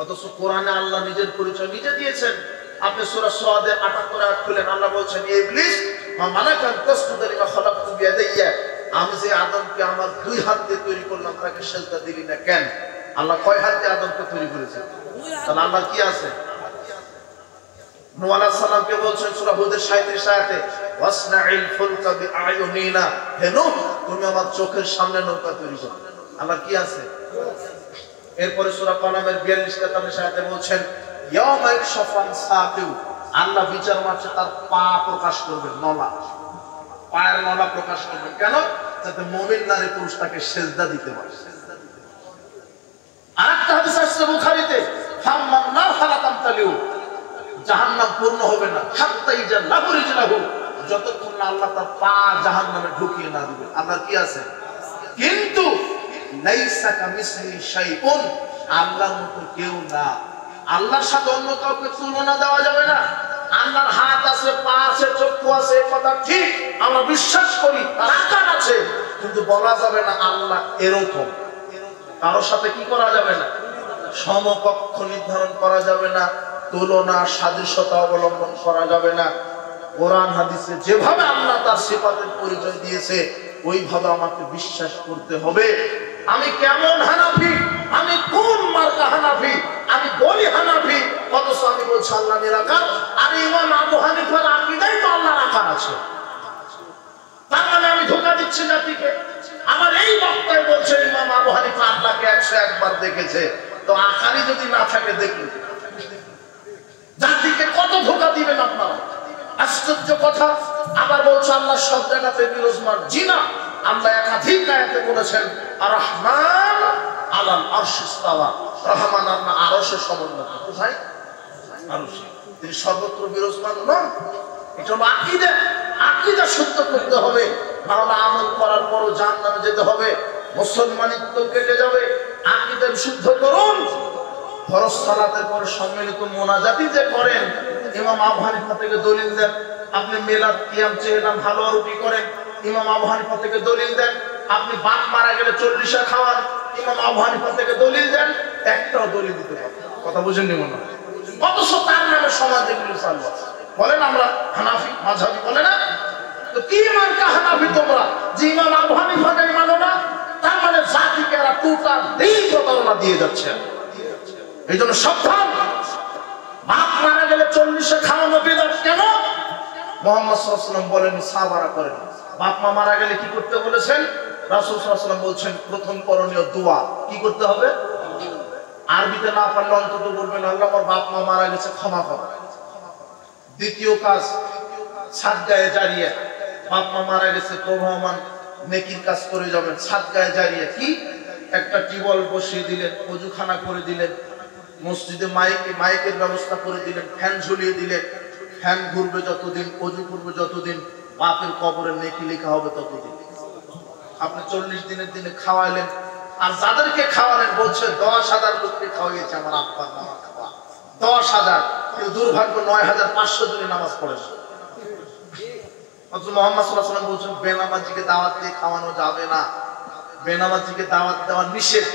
অথচ কোরআনে আল্লাহ নিজের পরিচয় নিজে দিয়েছেন। আপনি সূরা সাদের 78 আয়াত খুলেন, আল্লাহ বলছেন ইবলিস মা মানাকা তাসজুদা লিমা খালাকতু বিয়াদাইয়া, আমি যে আদমকে আমার 2 হাত দিয়ে তৈরি করলাম তাকে সিজদা দিলি না কেন? আল্লাহ কয় হাত দিয়ে আদমকে তৈরি করেছেন? তাহলে আল্লাহ কি আছে? নূহ আলাইহিস সালামকে বলছেন সূরা হুদের 37 আয়াতে ওয়াসনাইল ফুলকা বিআয়ুনিনা, হে নূহ তুমি আমার চোখের সামনে নৌকা তৈরি করো। আল্লাহ কি আছে? এরপরে সূরা কালামের 42-43 আয়াতে বলছেন ইয়াউমা ইয়াকশাফান সাকিউ, আল্লাহ বিচার মাঠে তার পা প্রকাশ করবেন, নলা, পায়ের নলা প্রকাশ করবেন। কেন? যাতে মুমিন নারী পুরুষ তাকে সিজদা দিতে পারে। আরেকটা হাদিস আছে বুখারীতে ফাম্মান নার ফালাতাম তালিউ, জাহান্নাম পূর্ণ হবে না হাত্তা ইজাল্লাহু রিজলাহু, যতক্ষণ না আল্লাহ তার পা জাহান্নামে ঢুকিয়ে না দিবেন। আল্লাহর কি আছে? কিন্তু লাইসা কামিসলি শাইউন, আল্লাহর মতো কেউ না, আল্লাহর সাথে অন্য কাউকে তুলনা দেওয়া যাবে না। আল্লাহর হাত আছে, পা আছে, চক্ষু আছে, কথা ঠিক, আমরা বিশ্বাস করি তার আকার আছে, কিন্তু বলা যাবে না আল্লাহ এরকম। কারোর সাথে কি করা যাবে না, সমকক্ষ নির্ধারণ করা যাবে না, তুলনা সাদৃশ্যতা অবলম্বন করা যাবে না। কোরআন হাদিসে যেভাবে আল্লাহ তার সিফাতের পরিচয় দিয়েছে ওইভাবে আমাকে বিশ্বাস করতে হবে। আমি কেমন হানাফি, আমি কোন মার্কা হানাফি, আমি বলি হানাফি, অথচ আমি বলছি আল্লাহ নিরাকার। আর ইমাম আবু হানিফার আকীদায় তো আল্লাহ রাখার আছে। তার মানে আমি ধোঁকা দিচ্ছি জাতিকে। আমার এই বক্তায় বলছে ইমাম আবু হানিফা আল্লাহকে 101 বার দেখেছে, তো আকারই যদি না থাকে দেখুন জাতিকে কত ধোঁকা দিবেন আপনারা। আশ্চর্য কথা। আবার বলছে আল্লাহ সব জায়গাতে বিরাজমান। জি না, আল্লাহ একাধিক আয়াতে বলেছেন আর রহমান আলাল আরশি ইস্তাওয়া, রহমান আল্লাহ আরশে সমুন্নত। কোথায়? আরশে। তিনি সর্বত্র বিরাজমান নন। এটা হলো আকীদা। আকীদা শুদ্ধ করতে হবে, নাহলে আমল করার পরও জাহান্নামে যেতে হবে, মুসলমানিত্ব কেটে যাবে। আকীদা শুদ্ধ করুন। ফরজ সালাতের পরে সম্মিলিত মোনাজাতি যে করেন, ইমাম আবু হানিফা থেকে দলিল দেন। আপনি মিলাদ কিয়াম চেহলাম হালুয়া রুটি করেন, ইমাম আবু হানিফা থেকে দলিল দেন। আপনি বাপ মারা গেলে 40 খাওয়ান, ইমাম আবু হানিফা থেকে দলিল দেন। একটাও দলিল দিতে পারেন, কথা বুঝেননি মনে হয়। অথচ তার নামে সমাজ এগুলো চালু আছে। বলেন আমরা হানাফি মাযহাবি, বলে না? তো কি মার্কা হানাফি তোমরা যে ইমাম আবু হানিফাকে মানো না? তার মানে জাতিকে এরা টোটাল দিন প্রতারণা দিয়ে যাচ্ছে। এই জন্য সাবধান। বাপ মারা গেলে 40 খাওয়ানো বিদআত কেন? মুহাম্মদ সাল্লাল্লাহু আলাইহি ওয়াসাল্লাম বলেন সাহাবারা করেন। বাপ মা মারা গেলে কি করতে বলেছেন? রাসূল সাল্লাল্লাহু আলাইহি ওয়াসাল্লাম বলছেন প্রথম করণীয় দোয়া। কি করতে হবে? আরবিতে না পারলে অন্তত বলবেন আল্লাহ আমার বাপ মা মারা গেছে, ক্ষমা করো। দ্বিতীয় কাজ সাদগায়ে জারিয়া। বাপ মা মারা গেছে, প্রবহমান নেকির কাজ করে যাবেন। সাদগায়ে জারিয়া কি? একটা টিউবওয়েল বসিয়ে দিলেন, ওযুখানা করে দিলেন, মসজিদে মাইকের ব্যবস্থা করে দিলেন, ফ্যান ঝুলিয়ে দিলেন। ফ্যান ঘুরবে যতদিন, ওযু করবে যতদিন, বাপের কবরে নেকি লেখা হবে ততদিন। আপনি 40 দিনের দিনে খাওয়াইলেন, আর যাদেরকে খাওয়ালেন বলছে 10,000 লোককে খাওয়াইয়েছে আমার আব্বার নামাজ খাওয়া। 10,000, কিন্তু দুর্ভাগ্য 9,500 জনই নামাজ পড়েছে। অথচ মুহাম্মদ সাল্লাল্লাহু আলাইহি ওয়াসাল্লাম বলছেন বেনামাজিকে দাওয়াত দিয়ে খাওয়ানো যাবে না, বেনামাজিকে দাওয়াত দেওয়া নিষেধ।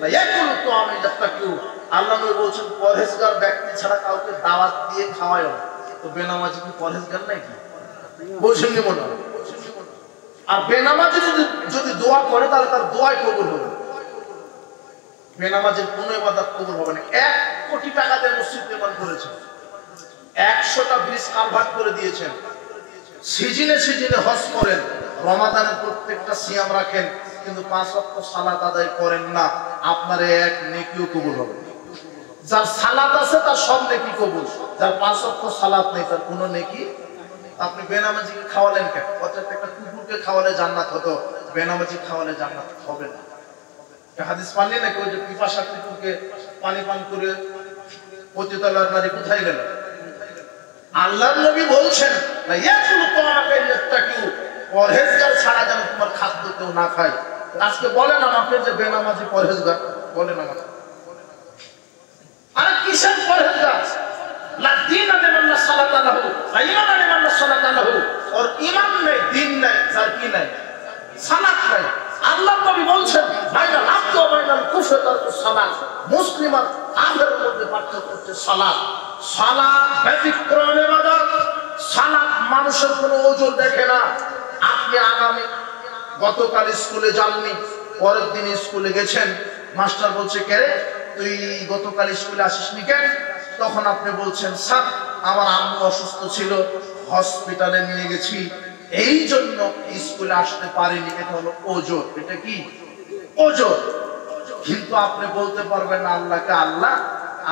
না ইয়াকুল তো আমি যাত্রা কেউ, আল্লাহ নবী বলছেন পরহেজগার ব্যক্তি ছাড়া কাউকে দাওয়াত দিয়ে খাওয়ায় না। তো বেনামাজি কি পরহেজগার নাকি? বলছেন মনে হয়। আর বেনামাজি যদি দোয়া করে তাহলে তার দোয়াই কবুল হবে। বেনামাজির কোনো ইবাদত কবুল হবে না। 1 কোটি টাকা দিয়ে মসজিদ নির্মাণ করেছেন, 100টা ব্রিজ কালভার্ট করে দিয়েছেন, সিজনে সিজনে হজ করেন, রমাদানের প্রত্যেকটা সিয়াম রাখেন, কিন্তু 5 ওয়াক্ত সালাত আদায় করেন না, আপনার এক নেকিও কবুল হবে না। যার সালাত আছে তার সব নেকি কবুল, যার 5 ওয়াক্ত সালাত নেই তার কোনো নেকি। আপনি বেনামাজিকে খাওয়ালেন কেন? অর্থাৎ একটা কুকুরকে খাওয়ালে জান্নাত হতো, বেনামাজি খাওয়ালে জান্নাত হবে না। হাদিস পাননি নাকি? ওই যে পিপাসা কুকুরকে পানি পান করে পতিতালয়ের নারী কোথায় গেল? আল্লাহর নবী বলছেন না ইয়াকুলু তাআকা ইল্লাত্তাকিউ, পরহেজগার ছাড়া যেন তোমার খাদ্য কেউ না খায়। আজকে বলেন আমাকে যে বেনামাজি পরহেজগার, বলেন আমাকে। আরে কিসের পরহেজগার? লা দীনা লিমান লা সালাতা লাহু, লা ঈমানা লিমান লা সালাতা লাহু। ওর ঈমান নেই, দ্বীন নাই, যার কি নাই? সালাত নাই। আল্লাহর নবী বলছেন বাইনাল আবদু ওয়া বাইনাল কুফরি তারকুস সালাত, মুসলিম আর কাফেরের মধ্যে পার্থক্য হচ্ছে সালাত। সালাত ব্যতিক্রম ইবাদত। সালাত মানুষের কোনো ওজন দেখে না। আপনি গতকাল স্কুলে যাননি, পরের দিন স্কুলে গেছেন, মাস্টার বলছে কে রে তুই গতকাল স্কুলে আসিসনি কেন? তখন আপনি বলছেন স্যার আমার আম্মু অসুস্থ ছিল, হসপিটালে নিয়ে গেছি, এই জন্য স্কুলে আসতে পারিনি। এটা হলো ওজন। এটা কি? ওজন। কিন্তু আপনি বলতে পারবেন না আল্লাহকে আল্লাহ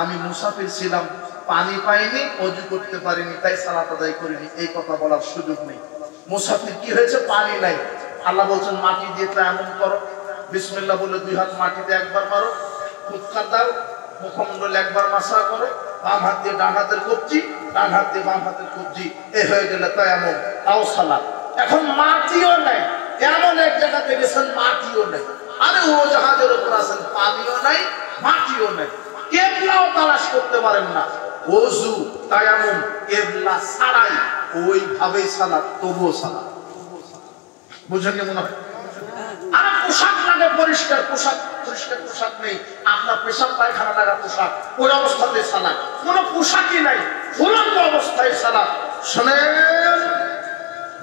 আমি মুসাফির ছিলাম, পানি পাইনি, ওযু করতে পারিনি, তাই সালাত আদায় করিনি। এই কথা বলার সুযোগ নেই। মুসাফির কি হয়েছে? পানি নাই। আল্লাহ বলছেন মাটি দিয়ে তায়াম্মুম করো, বিসমিল্লাহ বলে 2 হাত মাটিতে একবার মারো, ফুৎকার দাও, মুখমণ্ডলে একবার মাসা করো, বাম হাত দিয়ে ডান হাতের কবজি, ডান হাত দিয়ে বাম হাতের কবজি, এই হয়ে গেলে তায়াম্মুম, তাও সালাত। এখন মাটিও নাই, এমন এক জায়গাতে গেছেন মাটিও নাই। আরে ও জাহাজের উপর আছেন, পানিও নাই, মাটিও নাই, কেবলাও তালাশ করতে পারেন না। ওযু তায়াম্মুম কেবলা ছাড়াই ওইভাবেই সালাত, তবুও সালাত। বুঝেন কি মনে হয়? আর পোশাক লাগে পরিষ্কার পোশাক, পরিষ্কার পোশাক নেই, আপনার পেশাব পায়খানা লাগা পোশাক, ওই অবস্থাতে সালাত। কোনো পোশাকই নাই, ঝুলন্ত অবস্থায় সালাত। শোনেন,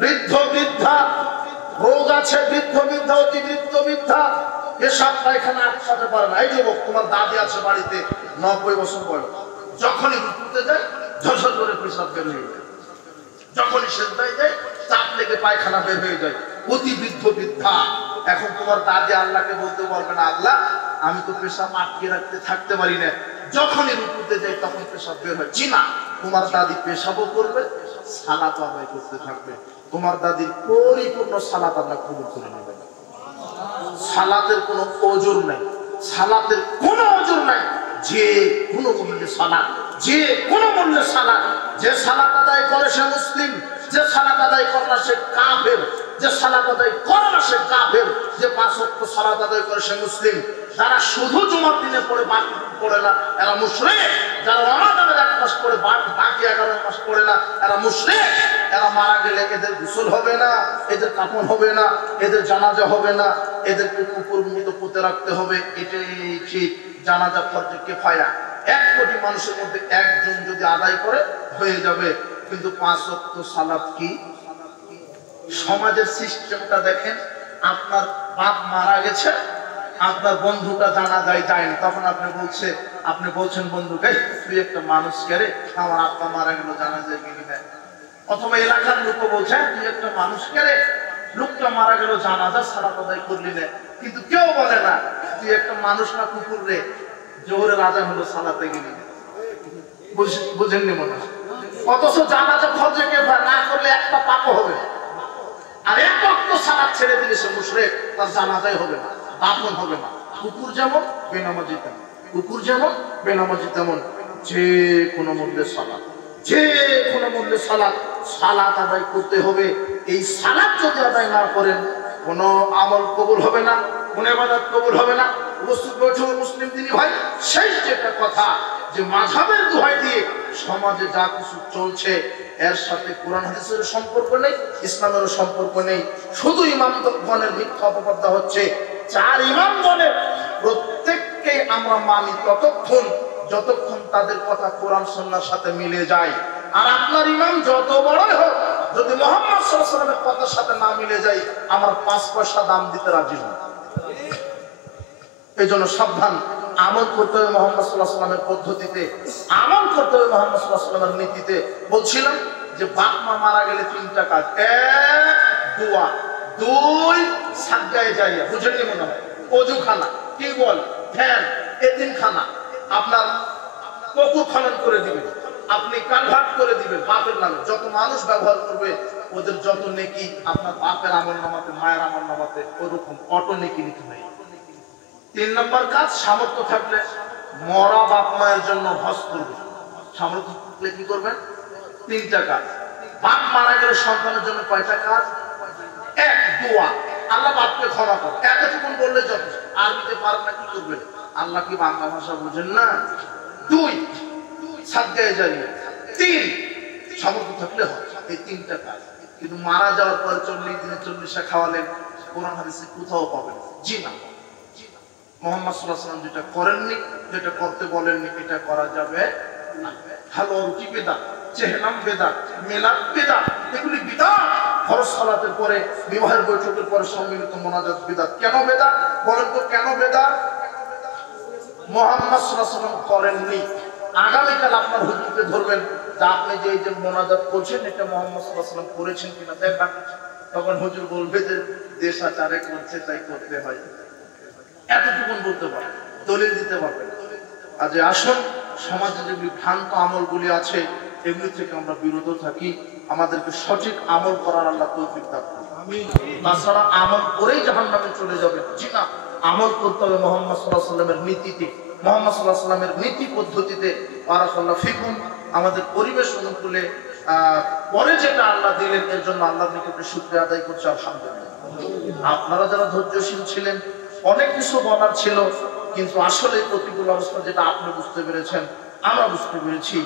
বৃদ্ধ বৃদ্ধা, রোগ আছে, বৃদ্ধ বৃদ্ধা, অতি বৃদ্ধ বৃদ্ধা, পেশাব পায়খানা আটকাতে পারে না। এই যুবক, তোমার দাদি আছে বাড়িতে, 90 বছর বয়স, যখনই রুকুতে যায় ঝরঝর করে পেশাব বের হয়ে যায়, যখনই সেজদায় যায় চাপ লেগে পায়খানা বের হয়ে যায়, অতি বৃদ্ধ বৃদ্ধা। এখন তোমার দাদি আল্লাহকে বলতে পারবে না, আল্লাহ আমি তো পেশাব আটকে রাখতে থাকতে পারি না, যখনই রুকুতে যাই তখন পেশাব বের হয়। জি না, তোমার দাদি পেশাবও করবে, সালাত আদায় করতে থাকবে। তোমার দাদির পরিপূর্ণ সালাত আল্লাহ কবুল করে নেবে। সালাতের কোনো ওজোর নাই, সালাতের কোনো ওজোর নাই। যে কোনো মূল্যে সালাত, যে কোনো মূল্যে সালাত, যে সালাত আদায় করে সে মুসলিম, যে সালাত আদায় করে না সে কাফের, যে সালাত আদায় করে না সে কাফের, যে 5 ওয়াক্ত সালাত আদায় করে সে মুসলিম। যারা শুধু জুমার দিনে পড়ে বাকি পড়ে না এরা মুশরিক, যারা রমাদানের 1 মাস পড়ে বাকি 11 মাস পড়ে না এরা মুশরিক। এরা মারা গেলে এদের গোসল হবে না, এদের কাফন হবে না, এদের জানাজা হবে না, এদেরকে কুকুর মতো পুঁতে রাখতে হবে। এটাই ঠিক জানাজা ফরজে কিফায়া। 1 কোটি মানুষের মধ্যে একজন যদি আদায় করে হয়ে যাবে। কিন্তু 5 ওয়াক্ত সালাত কি? সমাজের সিস্টেমটা দেখেন, আপনার বাপ মারা গেছে, আপনার বন্ধুটা জানাজায় যায়নি, তখন আপনি বলছেন বন্ধুকে, তুই একটা মানুষ কেরে, আমার আব্বা মারা গেল জানাজায় গেলি না। অথবা এলাকার লোক বলছেন, তুই একটা মানুষ কেরে, লোকটা মারা গেল জানাজা সালাত আদায় করলি না। কিন্তু কেউ বলে না, তুই একটা মানুষ না কুকুর রে, জোহরের আজান হলো সালাতে গেলি না। বুঝেননি মনে হয়? অথচ জানাজা ফরজে কিফায়া না করলে একটা পাপও হবে না। আর 1 ওয়াক্ত সালাত ছেড়ে দিলে সে মুশরিক, তার জানাজাই হবে না, দাফন হবে না। কুকুর যেমন বেনামাজি তেমন, কুকুর যেমন বেনামাজি তেমন। যে কোনো মূল্যে সালাত, যে কোনো মূল্যে সালাত, সালাত আদায় করতে হবে। এই সালাত যদি আদায় না করেন কোনো আমল কবুল হবে না, কোনো ইবাদত কবুল হবে না। উপস্থিত বৈঠক মুসলিম দিনী ভাই, সেই যেটা কথা যে মাযহাবের দোহাই দিয়ে সমাজে যা কিছু চলছে এর সাথে কোরআন হাদিসের সম্পর্ক নেই, ইসলামেরও সম্পর্ক নেই। শুধু ইমামগণের মিথ্যা অপবাদ হচ্ছে। 4 ইমামগণের প্রত্যেককে আমরা মানি ততক্ষণ যতক্ষণ তাদের কথা কোরআন সুন্নাহর সাথে মিলে যায়। আর আপনার ইমাম যত বড়ই হোক, যদি মুহাম্মদ সাল্লাল্লাহু আলাইহি ওয়াসাল্লামের কথার সাথে না মিলে যায়, আমার 5 পয়সা দাম দিতে রাজি নই। এই জন্য সাবধান, আমল করতে হবে মুহাম্মদ সাল্লাল্লাহু আলাইহি ওয়াসাল্লামের পদ্ধতিতে, আমল করতে হবে মুহাম্মদ সাল্লাল্লাহু আলাইহি ওয়াসাল্লামের নীতিতে। বলছিলাম যে বাপ মা মারা গেলে 3টা কাজ। 1 দোয়া, 2 সাদগায়ে জারিয়া, বুঝেননি মনে হয়, ওযুখানা, টিউবওয়েল, ফ্যান, এতিমখানা, আপনার পুকুর খনন করে দিবেন, আপনি কালভার্ট করে দিবেন বাপের নামে। যত মানুষ ব্যবহার করবে ওদের যত নেকি আপনার বাপের আমল নামাতে, মায়ের আমল নামাতে ওরকম অটো নেকি লিখে নেই। 3 নম্বর কাজ, সামর্থ্য থাকলে মরা বাপ মায়ের জন্য হজ করবে। সামর্থ্য থাকলে কি করবেন? 3টা কাজ। বাপ মারা গেলে সন্তানের জন্য কয়টা কাজ? 1 দোয়া, আল্লাহ বাপকে ক্ষমা করো, এতটুকুন বললে যথেষ্ট। আরবিতে পারেন না, কি করবেন? আল্লাহ কি বাংলা ভাষা বুঝেন না? 2 সাদগায়ে জারিয়া, 3 সামর্থ্য থাকলে হয়। এই 3টা কাজ। কিন্তু মারা যাওয়ার পর 40 দিনে 40টা খাওয়ালেন, কোরআন হাদিসে কোথাও পাবেন জি না। মুহাম্মদ সাল্লাল্লাহু আলাইহি ওয়াসাল্লাম যেটা করেননি, যেটা করতে বলেননি, এটা করা যাবে না। হালুয়া রুটি বিদআত, চেহলাম বিদআত, মিলাদ বিদআত, এগুলি বিদআত। ফরজ সালাতের পরে, বিবাহের বৈঠকের পরে সম্মিলিত মোনাজাত বিদআত। কেন বিদআত বলেন তো? কেন বিদআত? মুহাম্মদ সাল্লাল্লাহু আলাইহি ওয়াসাল্লাম করেননি। আগামীকাল আপনার হুজুরকে ধরবেন যে আপনি যে এই যে মোনাজাত করছেন এটা মুহাম্মদ সাল্লাল্লাহু আলাইহি ওয়াসাল্লাম করেছেন কিনা দেখান। তখন হুজুর বলবে যে দেশাচারে করছে তাই করতে হয়। এতটুকু বলতে পারে, দলিল দিতে পারবে না। আজ আসুন, সমাজে যেগুলি ভ্রান্ত আমলগুলি আছে এগুলি থেকে আমরা বিরত থাকি। আমাদেরকে সঠিক আমল করার আল্লাহ তৌফিক দান করুন। আমিন। তাছাড়া আমল করেই জাহান্নামে চলে যাবে জি না। আমল করতে হবে মুহাম্মদ সাল্লাল্লাহু আলাইহি ওয়াসাল্লামের নীতিতে, মুহাম্মদ সাল্লাল্লাহু আলাইহি ওয়াসাল্লামের নীতি পদ্ধতিতে। বারাকাল্লাহু ফিকুম। আমাদের পরিবেশ অনুকূলে পরে যেটা আল্লাহ দিলেন এর জন্য আল্লাহর নিকটে শুকরিয়া আদায় করছি আলহামদুলিল্লাহ। আপনারা যারা ধৈর্যশীল ছিলেন, অনেক কিছু বলার ছিল, কিন্তু আসলে প্রতিকূল অবস্থা যেটা আপনি বুঝতে পেরেছেন, আমরা বুঝতে পেরেছি।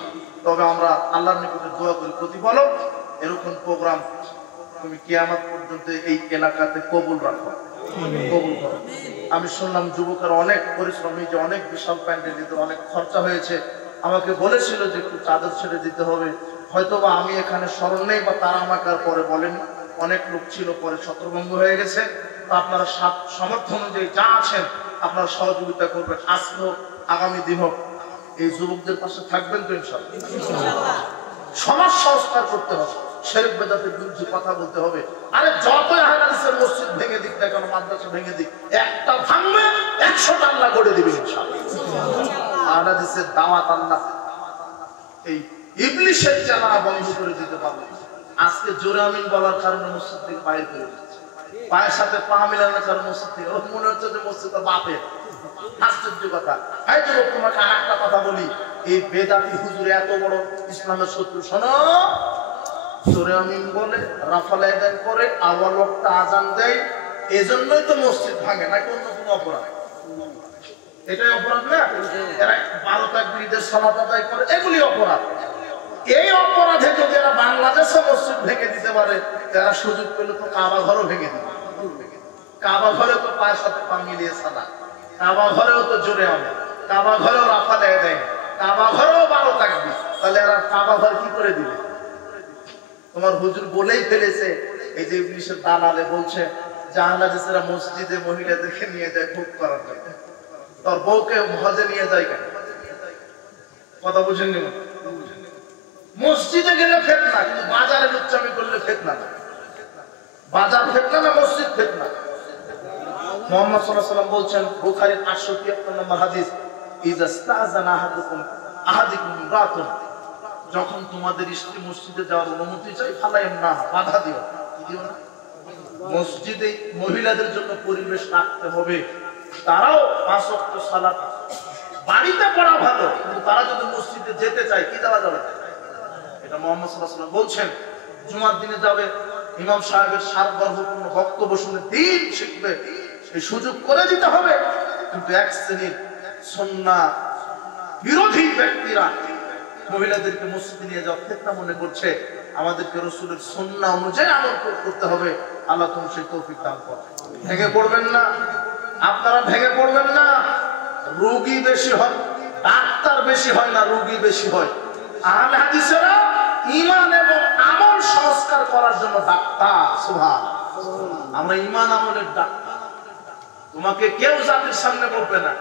তবে আমরা আল্লাহর নিকটে দোয়া করি প্রতিপালক এরকম প্রোগ্রাম তুমি কিয়ামত পর্যন্ত এই এলাকাতে কবুল রাখো। কবুল করো। আমি শুনলাম যুবকের অনেক পরিশ্রমী, যে অনেক বিশাল প্যান্ডেল দিতে অনেক খরচা হয়েছে। আমাকে বলেছিল যে একটু চাদর ছেড়ে দিতে হবে, হয়তোবা আমি এখানে স্মরণ নেই বা তারা আমাকে আর পরে বলেন। অনেক লোক ছিল, পরে ছত্রভঙ্গ হয়ে গেছে। তো আপনারা সামর্থ্য অনুযায়ী যা আছেন আপনারা সহযোগিতা করবেন। আজকে হোক, আগামী দিন হোক, এই যুবকদের পাশে থাকবেন তো ইনশাআল্লাহ। সমাজ সংস্কার করতে হবে, শিরক বিদআতের বিরুদ্ধে কথা বলতে হবে। আরে যতই আহলে হাদিসের মসজিদ ভেঙে দিক না কেন, মাদ্রাসা ভেঙে দিক, একটা ভাঙবে 100টা আল্লাহ গড়ে দিবে ইনশাআল্লাহ। আহলে হাদিসের দাওয়াত আল্লাহ এই ইবলিসের জানা বন্ধ করে দিতে পারবে। আজকে জোরে আমিন বলার কারণে মসজিদ থেকে বাইরে করে দিচ্ছে, পায়ের সাথে পা মিলানোর কারণে মসজিদ থেকে, ওর মনে হচ্ছে যে মসজিদটা বাপের। আশ্চর্য কথা। এই যুবক, তোমাকে আরেকটা কথা বলি, এই বেদাতি হুজুর এত বড় ইসলামের শত্রু। শোনো, জোরে আমিন বলে, রাফাল আদান করে, আওয়াল ওয়াক্তে আজান দেয়, এজন্যই তো মসজিদ ভাঙে, নাকি অন্য কোনো অপরাধ? এটাই অপরাধ না? এরা 12 তাকবীরের সালাত আদায় করে, এগুলি অপরাধ। এই অপরাধে যদি এরা বাংলাদেশে মসজিদ ভেঙে দিতে পারে, এরা সুযোগ পেলে তো কাবা ঘরও ভেঙে দিবে। কাবা ঘরে তো পায়ের সাথে পা মিলিয়ে সালাত, কাবা ঘরেও তো জোরে আমিন, কাবা ঘরেও রাফাল আদান, কাবা ঘরেও 12 তাকবীর, তাহলে এরা কাবা ঘর কি করে দিবে? তোমার হুজুর বলেই ফেলেছে, এই যে ইবলিসের দালালে বলছে যে আহলে হাদিসেরা মসজিদে মহিলাদেরকে নিয়ে যায় ভোগ করার জন্য, তোর বউকে হজে নিয়ে যায় কেন? কথা বুঝেননি? মসজিদে গেলে ফিতনা, কিন্তু বাজারে লুচ্চামি করলে ফিতনা না। বাজার ফিতনা না, মসজিদ ফিতনা। মুহাম্মদ সাল্লাল্লাহু আলাইহি ওয়াসাল্লাম বলছেন, বুখারীর 873 নম্বর হাদিস, ইযা ইস্তাযানা আহাদুকুম ইমরাতুন, যখন তোমাদের স্ত্রী মসজিদে যাওয়ার অনুমতি চাই, ফালাইম না, বাধা দিও না। মসজিদে মহিলাদের জন্য পরিবেশ রাখতে হবে, তারাও 5 ওয়াক্ত সালাত বাড়িতে পড়া ভালো, কিন্তু তারা যদি মসজিদে যেতে চায়, কি যাওয়া যাবে? এটা মুহাম্মদ সাল্লাল্লাহু আলাইহি ওয়াসাল্লাম বলছেন। জুমার দিনে যাবে, ইমাম সাহেবের সারগর্ভপূর্ণ বক্তব্য শুনে দিন শিখবে, এই সুযোগ করে দিতে হবে। কিন্তু এক শ্রেণীর সুন্নাহ বিরোধী ব্যক্তিরা মহিলাদেরকে মসজিদে নিয়ে যাওয়া ফিতনা মনে করছে। আমাদেরকে রাসূলের সুন্নাহ অনুযায়ী আমল করতে হবে। আল্লাহ তুমি সেই তৌফিক দান করো। ভেঙে পড়বেন না, আপনারা ভেঙে পড়বেন না। রোগী বেশি হয়, ডাক্তার বেশি হয় না, রোগী বেশি হয়। আহলে হাদিসেরা ঈমান এবং আমল সংস্কার করার জন্য ডাক্তার। সুবহানাল্লাহ, আমরা ঈমান আমলের ডাক্তার। তোমাকে কেউ জাতির সামনে বলবে না,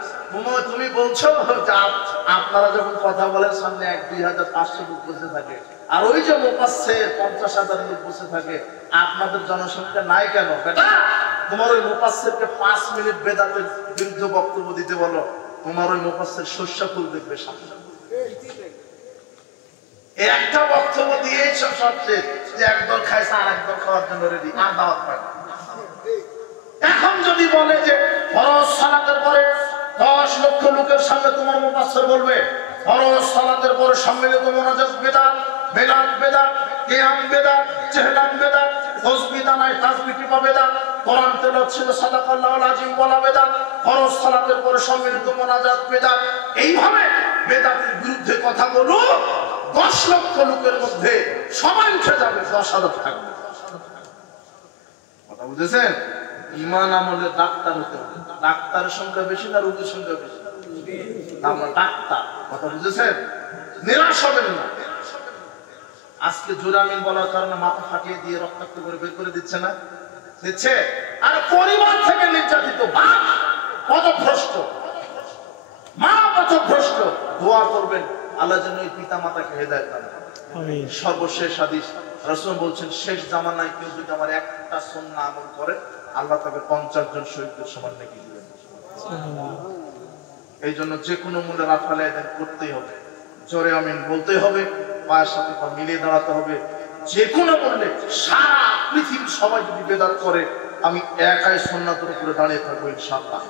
তুমি বলছো যে আপনারা যখন কথা বলেন সামনে 1-2,500 লোক বসে থাকে, আর ওই যে মুফাসসির 50,000 লোক বসে থাকে, আপনাদের জনসংখ্যা নাই কেন? বেটা, তোমার ওই মুফাসসিরকে 5 মিনিট বেদাতের বিরুদ্ধে বক্তব্য দিতে বলো, তোমার ওই মুফাসসির শস্য ফুল দেখবে সামনে। একটা বক্তব্য দিয়েই সব শেষ, যে একদল খাইছে আর একদল খাওয়ার জন্য রেডি, আর দাওয়াত পায়। এখন যদি বলে যে ফরজ সালাতের পরে 10 লক্ষ লোকের সামনে তোমার মুফাসসির বলবে ফরজ সালাতের পরে সম্মিলিত মুনাজাত বিদআত, বেলাত বিদআত, কিয়াম বিদআত, চেহলাম বিদআত, তাসবিহ দানায় তাসবিহ টিপা বিদআত, কোরআন তেলাওয়াত ছিল সাদাকাল্লাহুল আযীম বলা বিদআত, ফরজ সালাতের পরে সম্মিলিত মুনাজাত বিদআত, এইভাবে বিদআতের বিরুদ্ধে কথা বলো, 10 লক্ষ লোকের মধ্যে সবাই উঠে যাবে, 10,000 থাকবে। কথা বুঝেছেন? ঈমান আমলের ডাক্তার হতে হবে। ডাক্তারের সংখ্যা বেশি না রোগীর সংখ্যা বেশি? আমরা ডাক্তার। কথা বুঝেছেন? নিরাশ হবেন না। আজকে জোরে আমিন বলার কারণে মাথা ফাটিয়ে দিয়ে রক্তাক্ত করে বের করে দিচ্ছে না? দিচ্ছে। আর পরিবার থেকে নির্যাতিত বাপ পথভ্রষ্ট, মা পথভ্রষ্ট, দোয়া করবেন আল্লাহ যেন এই পিতা মাতাকে হেদায়েত দান করেন। সর্বশেষ হাদিস, রাসূল বলছেন, শেষ জামানায় কেউ যদি আমার একটা সুন্নাহ আমল করে, আল্লাহ তাকে 50 জন শহীদের সমান নেকি দিবেন। এই জন্য যে কোনো মূল্যে রাফাল আদান করতেই হবে, জোরে আমিন বলতেই হবে, পায়ের সাথে পা মিলিয়ে দাঁড়াতে হবে। যে কোনো মূল্যে সারা পৃথিবীর সবাই যদি বেদাত করে, আমি একাই সুন্নাতের উপরে দাঁড়িয়ে থাকবো ইনশাআল্লাহ।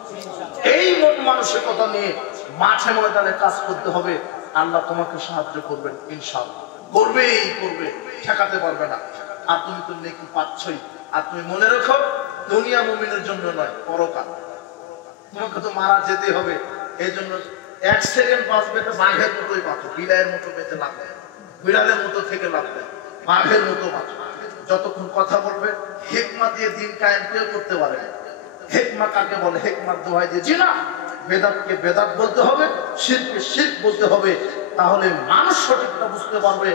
এই মন মানসিকতা নিয়ে মাঠে ময়দানে কাজ করতে হবে। আল্লাহ তোমাকে সাহায্য করবেন ইনশাআল্লাহ। করবেই করবে, ঠেকাতে পারবে না। আর তুমি তো নেকি পাচ্ছই। আর তুমি মনে রাখো, দুনিয়া মুমিনের জন্য নয়, পরকাল। তোমাকে তো মারা যেতে হবে। এই জন্য 1 সেকেন্ড বাঁচবে তো বাঘের মতোই বাঁচো, বিলাইয়ের মতো বেঁচে লাভ নেই, বিড়ালের মতো থেকে লাভ নেই, বাঘের মতো বাঁচো। যতক্ষণ কথা বলবে, হিকমা দিয়ে দিন কায়েম কেউ করতে পারে না। হিকমা কাকে বলে? হিকমার দোহাই দিয়েছি না, বেদাতকে বেদাত বলতে হবে, শিরকে শিরক বলতে হবে। তাহলে মানুষ সঠিকটা বুঝতে পারবে,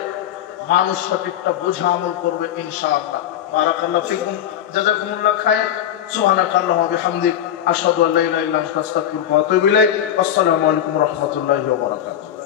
মানুষ সঠিকটা বোঝা আমল করবে ইনশাআল্লাহ। বারাকাল্লাহু ফিকুম, জাযাকুমুল্লাহ খায়র। সুবহানাকাল্লাহু ওয়া বিহামদিক, আশহাদু আল্লা ইলাহা ইল্লা আনতা, আস্তাগফিরুকা ওয়া আতুবু ইলাইক। আসসালামু আলাইকুম ওয়া রাহমাতুল্লাহি ওয়া বারাকাতুহু।